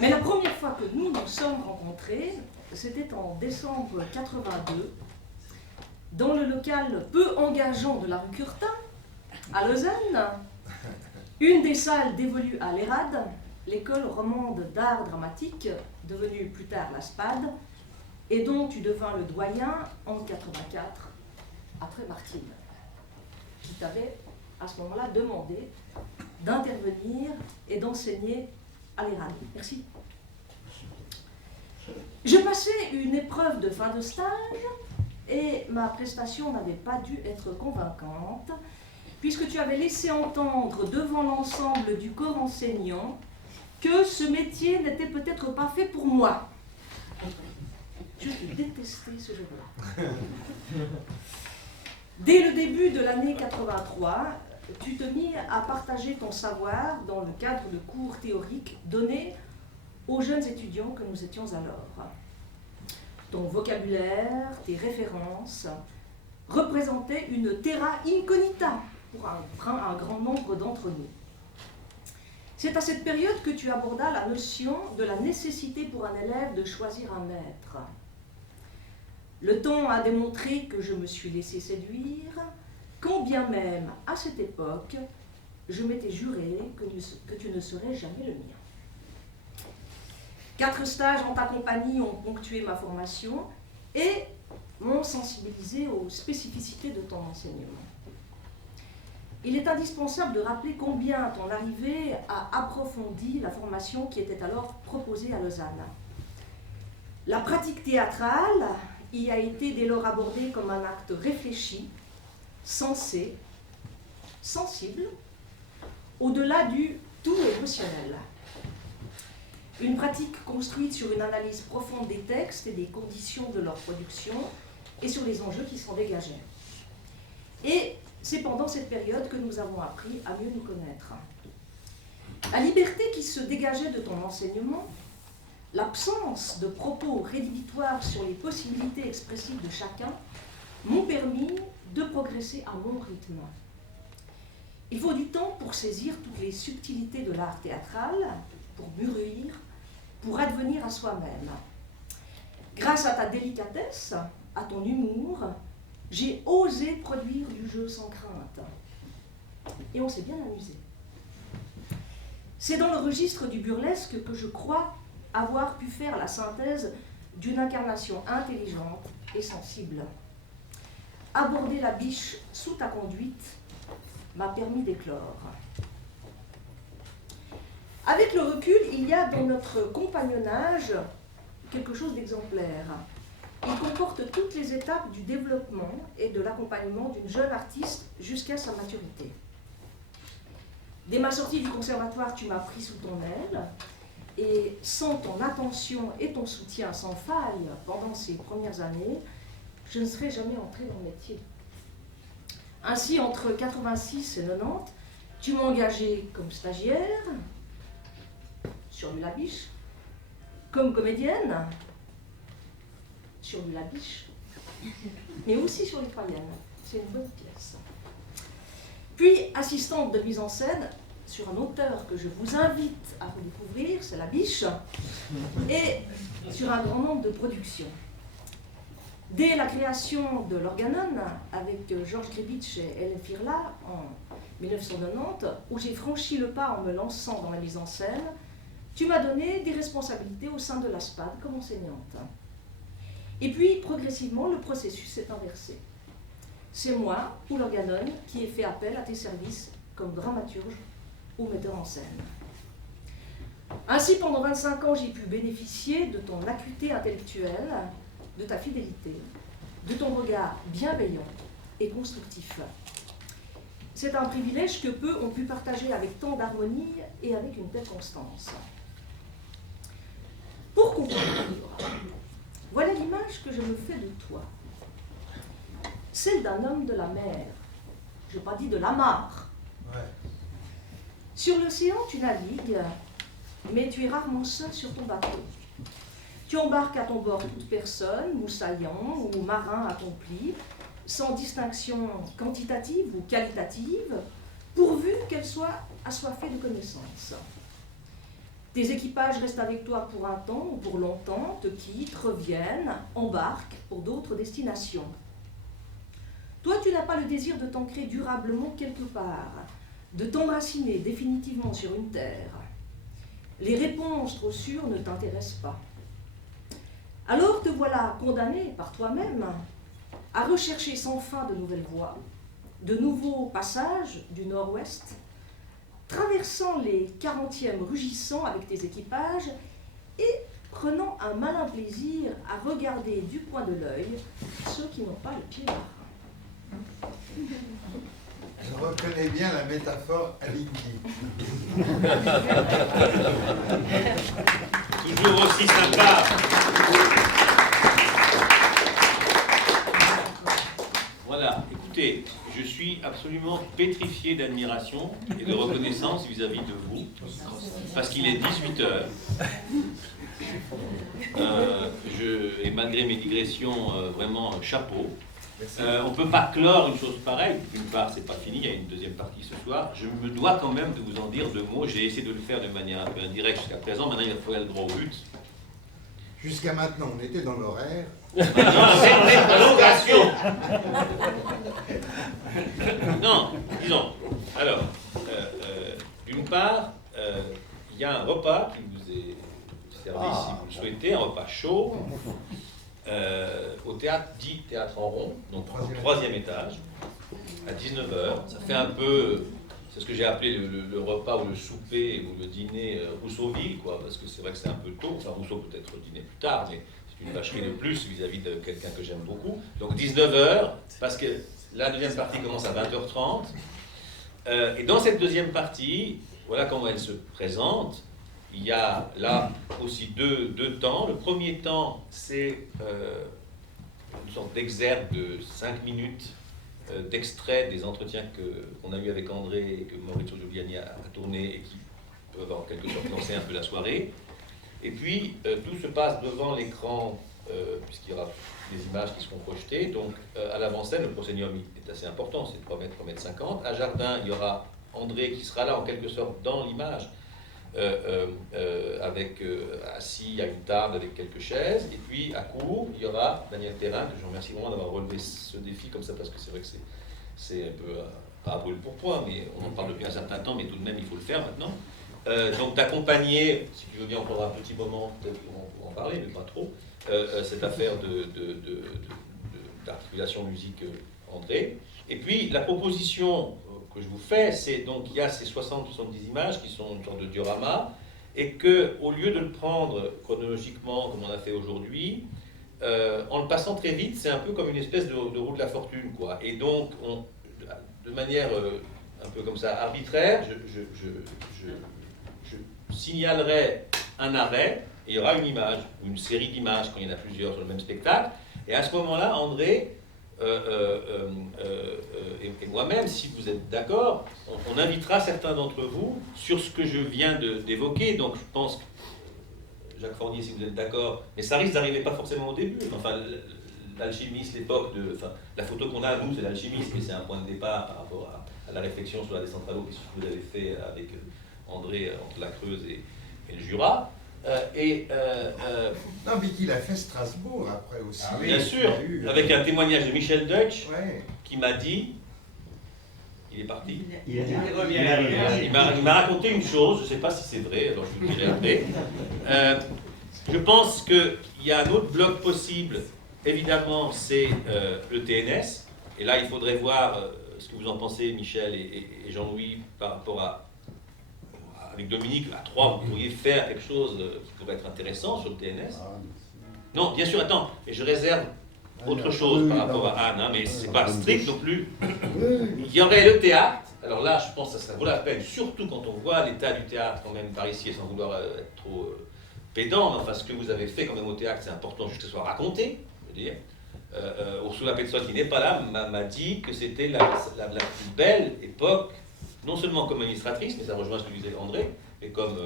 Mais la première fois que nous nous sommes rencontrés, c'était en décembre 82, dans le local peu engageant de la rue Curtin, à Lausanne, une des salles dévolues à l'ERAD, l'école romande d'art dramatique, devenue plus tard la SPAD, et dont tu devins le doyen en 84, après Martine, qui t'avait à ce moment-là demandé d'intervenir et d'enseigner à l'ERAD. Merci. Je passais une épreuve de fin de stage et ma prestation n'avait pas dû être convaincante, puisque tu avais laissé entendre devant l'ensemble du corps enseignant que ce métier n'était peut-être pas fait pour moi. Je détestais ce jour-là. Dès le début de l'année 83, tu te mis à partager ton savoir dans le cadre de cours théoriques donnés aux jeunes étudiants que nous étions alors. Ton vocabulaire, tes références représentaient une terra incognita pour un grand nombre d'entre nous. C'est à cette période que tu abordas la notion de la nécessité pour un élève de choisir un maître. Le temps a démontré que je me suis laissé séduire quand bien même, à cette époque, je m'étais juré que tu ne serais jamais le mien. 4 stages en ta compagnie ont ponctué ma formation et m'ont sensibilisé aux spécificités de ton enseignement. Il est indispensable de rappeler combien ton arrivée a approfondi la formation qui était alors proposée à Lausanne. La pratique théâtrale y a été dès lors abordée comme un acte réfléchi, sensé, sensible, au-delà du tout émotionnel. Une pratique construite sur une analyse profonde des textes et des conditions de leur production et sur les enjeux qui s'en dégageaient. Et c'est pendant cette période que nous avons appris à mieux nous connaître. La liberté qui se dégageait de ton enseignement, l'absence de propos rédhibitoires sur les possibilités expressives de chacun m'ont permis de progresser à mon rythme. Il faut du temps pour saisir toutes les subtilités de l'art théâtral, pour mûrir, pour advenir à soi-même. Grâce à ta délicatesse, à ton humour, j'ai osé produire du jeu sans crainte. Et on s'est bien amusé. C'est dans le registre du burlesque que je crois avoir pu faire la synthèse d'une incarnation intelligente et sensible. Aborder la biche sous ta conduite m'a permis d'éclore. Avec le recul, il y a dans notre compagnonnage quelque chose d'exemplaire. Il comporte toutes les étapes du développement et de l'accompagnement d'une jeune artiste jusqu'à sa maturité. Dès ma sortie du conservatoire, tu m'as pris sous ton aile, et sans ton attention et ton soutien sans faille pendant ces premières années, je ne serais jamais entrée dans le métier. Ainsi, entre 86 et 90, tu m'as engagée comme stagiaire, sur du Labiche, comme comédienne, sur du Labiche, mais aussi sur les Troyennes. C'est une bonne pièce. Puis, assistante de mise en scène sur un auteur que je vous invite à redécouvrir, c'est Labiche, et sur un grand nombre de productions. Dès la création de l'Organon, avec Georges Gribitsch et Hélène Firla en 1990, où j'ai franchi le pas en me lançant dans la mise en scène, tu m'as donné des responsabilités au sein de l'ASPAD comme enseignante. Et puis, progressivement, le processus s'est inversé. C'est moi, ou l'Organon, qui ai fait appel à tes services comme dramaturge ou metteur en scène. Ainsi, pendant 25 ans, j'ai pu bénéficier de ton acuité intellectuelle, de ta fidélité, de ton regard bienveillant et constructif. C'est un privilège que peu ont pu partager avec tant d'harmonie et avec une telle constance. Pour conclure, voilà l'image que je me fais de toi. Celle d'un homme de la mer. Je n'ai pas dit de la mare. Ouais. Sur l'océan, tu navigues, mais tu es rarement seul sur ton bateau. Tu embarques à ton bord toute personne, moussaillant ou marin accompli, sans distinction quantitative ou qualitative, pourvu qu'elle soit assoiffée de connaissances. Tes équipages restent avec toi pour un temps ou pour longtemps, te quittent, reviennent, embarquent pour d'autres destinations. Toi, tu n'as pas le désir de t'ancrer durablement quelque part, de t'enraciner définitivement sur une terre. Les réponses trop sûres ne t'intéressent pas. Alors te voilà condamné par toi-même à rechercher sans fin de nouvelles voies, de nouveaux passages du nord-ouest, traversant les 40e rugissants avec tes équipages et prenant un malin plaisir à regarder du coin de l'œil ceux qui n'ont pas le pied marin. Je reconnais bien la métaphore Aligny. Toujours aussi sympa. Voilà, écoutez, je suis absolument pétrifié d'admiration et de reconnaissance vis-à-vis de vous, parce qu'il est 18h. Et malgré mes digressions, vraiment chapeau. On ne peut pas clore une chose pareille. D'une part, c'est pas fini, il y a une deuxième partie ce soir. Je me dois quand même de vous en dire 2 mots. J'ai essayé de le faire de manière un peu indirecte jusqu'à présent. Maintenant, il va falloir le droit au but. Jusqu'à maintenant, on était dans l'horaire Non, c'est une prolongation. Non, disons. Alors, d'une part, il y a un repas qui vous est servi, si vous le souhaitez, un repas chaud, au théâtre dit Théâtre en Rond, donc au troisième étage, à 19h. Ça fait un peu, c'est ce que j'ai appelé le repas ou le souper ou le dîner Rousseauville, quoi, parce que c'est vrai que c'est un peu tôt. Enfin, Rousseau peut-être dîner plus tard, mais c'est une vacherie de plus vis-à-vis de quelqu'un que j'aime beaucoup. Donc 19h, parce que la deuxième partie commence à 20h30. Et dans cette deuxième partie, voilà comment elle se présente. Il y a là aussi deux temps. Le premier temps, c'est une sorte d'exergue de 5 minutes d'extrait des entretiens qu'on a eu avec André et que Maurizio Giuliani a tourné et qui peuvent en quelque sorte lancer un peu la soirée. Et puis, tout se passe devant l'écran, puisqu'il y aura des images qui seront projetées. Donc, à l'avant-scène, le proscenium est assez important, c'est 3 mètres, 3,50 m. À Jardin, il y aura André qui sera là en quelque sorte dans l'image, assis à une table avec quelques chaises. Et puis, à Court, il y aura Daniel Thérin, que je remercie vraiment d'avoir relevé ce défi comme ça, parce que c'est vrai que c'est un peu pas à brûle pour point, mais on en parle depuis un certain temps, mais tout de même, il faut le faire maintenant. Donc d'accompagner, si tu veux bien, on prendra un petit moment peut-être pour en parler, mais pas trop, cette affaire d'articulation musique André. Et puis la proposition que je vous fais, c'est donc il y a ces 60-70 images qui sont une sorte de diorama, et que au lieu de le prendre chronologiquement comme on a fait aujourd'hui, en le passant très vite, c'est un peu comme une espèce de roue de la fortune, quoi. Et donc de manière un peu comme ça arbitraire, je signalerai un arrêt, et il y aura une image, ou une série d'images quand il y en a plusieurs sur le même spectacle, et à ce moment-là, André et moi-même, si vous êtes d'accord, on invitera certains d'entre vous sur ce que je viens d'évoquer. Donc je pense que, Jacques Fournier, si vous êtes d'accord, mais ça risque d'arriver pas forcément au début. Enfin, l'alchimiste, l'époque de... Enfin, la photo qu'on a, nous, c'est l'alchimiste, mais c'est un point de départ par rapport à la réflexion sur la descente à l'eau, que vous avez fait avec André entre la Creuse et le Jura. Non, mais qu'il a fait Strasbourg après aussi. Ah, bien sûr, avec un témoignage de Michel Deutsch, qui m'a dit, il est parti, il m'a raconté une chose, je ne sais pas si c'est vrai, alors je vous le dirai après. Je pense qu'il y a un autre bloc possible, évidemment, c'est le TNS, et là il faudrait voir ce que vous en pensez, Michel et Jean-Louis, par rapport avec Dominique, à 3, vous pourriez faire quelque chose qui pourrait être intéressant sur le TNS. Non, bien sûr, attends, et je réserve autre chose par rapport à Anne, hein, mais c'est pas strict non plus. Il y aurait le théâtre, alors là, je pense que ça vaut la peine, surtout quand on voit l'état du théâtre quand même par ici, et sans vouloir être trop pédant, mais enfin, ce que vous avez fait quand même au théâtre, c'est important juste que ce soit raconté, je veux dire. Ursula Petzold, qui n'est pas là, m'a dit que c'était la plus belle époque, non seulement comme administratrice, mais ça rejoint ce que disait André, mais comme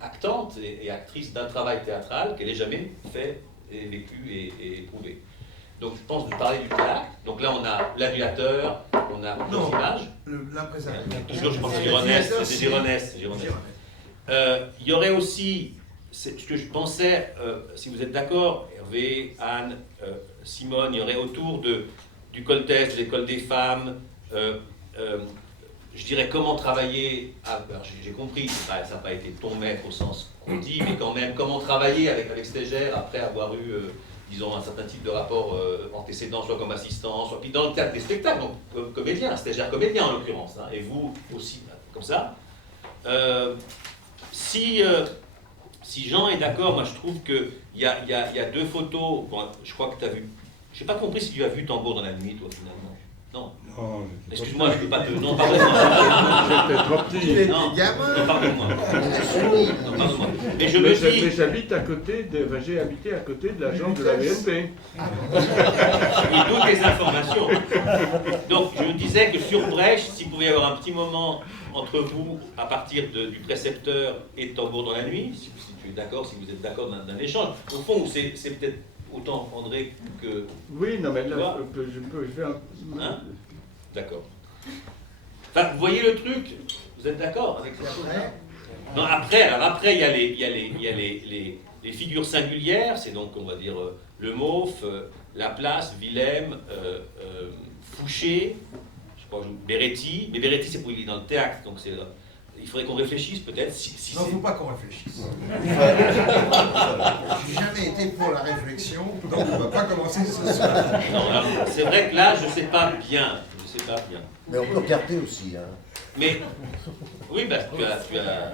actante et actrice d'un travail théâtral qu'elle n'ait jamais fait, et vécu et éprouvé. Donc je pense de parler du théâtre. Donc là on a l'annulateur, on a d'autres images. Toujours je pense que c'est Gironès. Il y aurait aussi, ce que je pensais, si vous êtes d'accord, Hervé, Anne, Simone, il y aurait autour du Coltès, de l'école des femmes, je dirais comment travailler, j'ai compris, ça n'a pas été ton maître au sens qu'on dit, mais quand même, comment travailler avec Stégère après avoir eu, disons, un certain type de rapport antécédent, soit comme assistant, soit puis dans le cadre des spectacles, donc comme comédien, Stégère comédien en l'occurrence, hein, et vous aussi, comme ça. Si Jean est d'accord, moi je trouve qu'il y a 2 photos, bon, je crois que tu as vu, je n'ai pas compris si tu as vu Tambour dans la nuit, toi, finalement. Non. Excuse-moi, je ne peux pas te... Non, pardonne-moi. J'étais trop petit. Non, pardonne-moi. Non, pardonne-moi. Mais je me dis... J'habite à côté j'ai habité à côté de l'agent de la BNP. Et toutes les informations. Donc, je me disais que sur Brecht, s'il pouvait y avoir un petit moment entre vous, à partir du précepteur et de Tambour dans la nuit, si tu es d'accord, si vous êtes d'accord d'un échange, au fond, c'est peut-être autant André que... Oui, non, mais là, je fais un... Hein? D'accord. Enfin, vous voyez le truc? Vous êtes d'accord avec ça? Non, après, il y a les figures singulières, c'est donc, on va dire, Le Mauve, Laplace, Willem, Fouché, je crois, Beretti. Mais Beretti, c'est pour il est dans le théâtre, donc il faudrait qu'on réfléchisse peut-être. Si non, il ne faut pas qu'on réfléchisse. J'ai jamais été pour la réflexion, donc on ne va pas commencer ce soir. Non, c'est vrai que là, je ne sais pas bien. Mais on peut regarder aussi. Hein. Mais, oui, bah, tu as...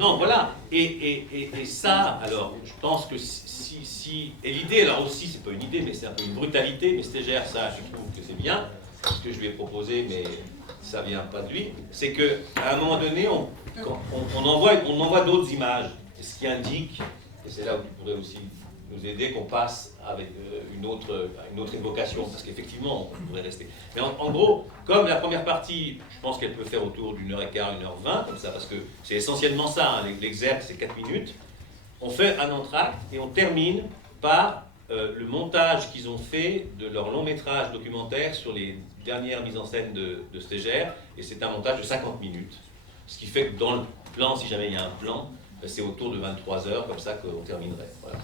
Non, voilà. Et ça, alors, je pense que si... Et l'idée, alors aussi, c'est pas une idée, mais c'est un peu une brutalité, mais Stégère, ça, je trouve que c'est bien, ce que je lui ai proposé, mais ça vient pas de lui, c'est qu'à un moment donné, on envoie d'autres images, ce qui indique, et c'est là où tu pourrais aussi nous aider, qu'on passe avec une autre évocation, parce qu'effectivement, on pourrait rester. Mais en gros, comme la première partie, je pense qu'elle peut faire autour d'1h15, 1h20, comme ça, parce que c'est essentiellement ça, hein, l'exergue, c'est 4 minutes. On fait un entracte et on termine par le montage qu'ils ont fait de leur long métrage documentaire sur les dernières mises en scène de Stégère, et c'est un montage de 50 minutes. Ce qui fait que dans le plan, si jamais il y a un plan, c'est autour de 23h, comme ça qu'on terminerait. Voilà.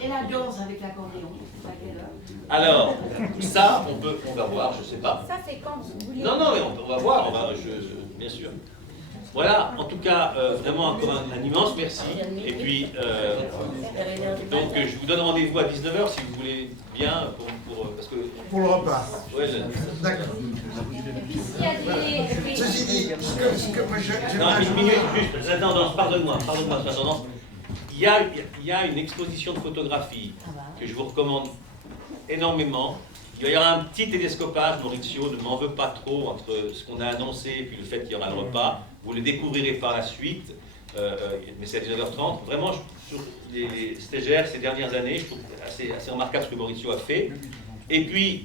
Et la danse avec l'accordéon, c'est à quelle heure? Alors, ça, on va voir, je sais pas. Ça, c'est quand vous voulez. Non, mais on va voir, bien sûr. Voilà, en tout cas, vraiment un immense merci. Et puis, donc, je vous donne rendez-vous à 19h si vous voulez bien, parce que... Pour le repas. Ouais, d'accord. Ceci dit, ce que moi je... Non, une minute, juste, la tendance, pardonne-moi, la tendance. Il y a une exposition de photographie que je vous recommande énormément. Il va y avoir un petit télescopage, Maurizio, ne m'en veut pas trop, entre ce qu'on a annoncé et puis le fait qu'il y aura le repas. Vous le découvrirez par la suite, mais c'est à 19h30. Vraiment, sur les Stégères, ces dernières années, je trouve assez remarquable ce que Maurizio a fait. Et puis,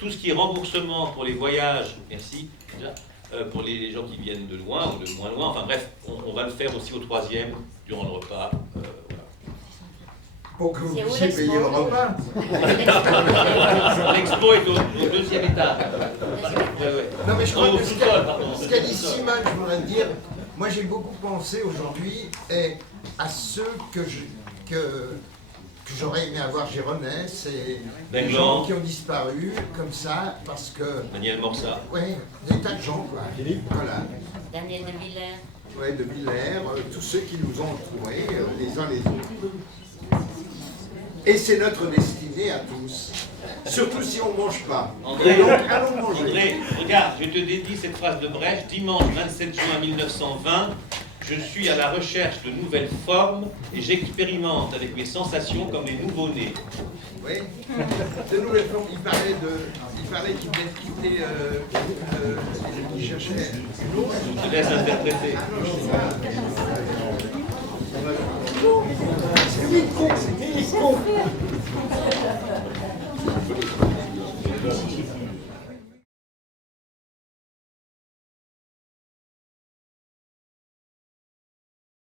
tout ce qui est remboursement pour les voyages, merci, déjà, pour les gens qui viennent de loin ou de moins loin, enfin bref, on va le faire aussi au 3e, durant le repas. Voilà. Pour que vous puissiez payer le repas. L'expo est au 2e étage. Non mais je crois que ce qu'a dit Simone, je voudrais dire, moi j'ai beaucoup pensé aujourd'hui à ceux que j'aurais aimé avoir Géronès et des gens qui ont disparu comme ça parce que... Daniel Morsa. Oui, des tas de gens quoi. Voilà. Daniel de Villers. Oui, de Villers, tous ceux qui nous ont entourés les uns les autres. Et c'est notre destinée à tous. Surtout si on ne mange pas. André, donc, allons manger. André, regarde, je te dédie cette phrase de Brecht. Dimanche 27 juin 1920, je suis à la recherche de nouvelles formes et j'expérimente avec mes sensations comme les nouveau-nés. Oui, de nouvelles formes. Il parlait qu'il venait de quitter, qu'il cherchait une autre. Je te laisse interpréter. C'est lui le con, c'est lui le con.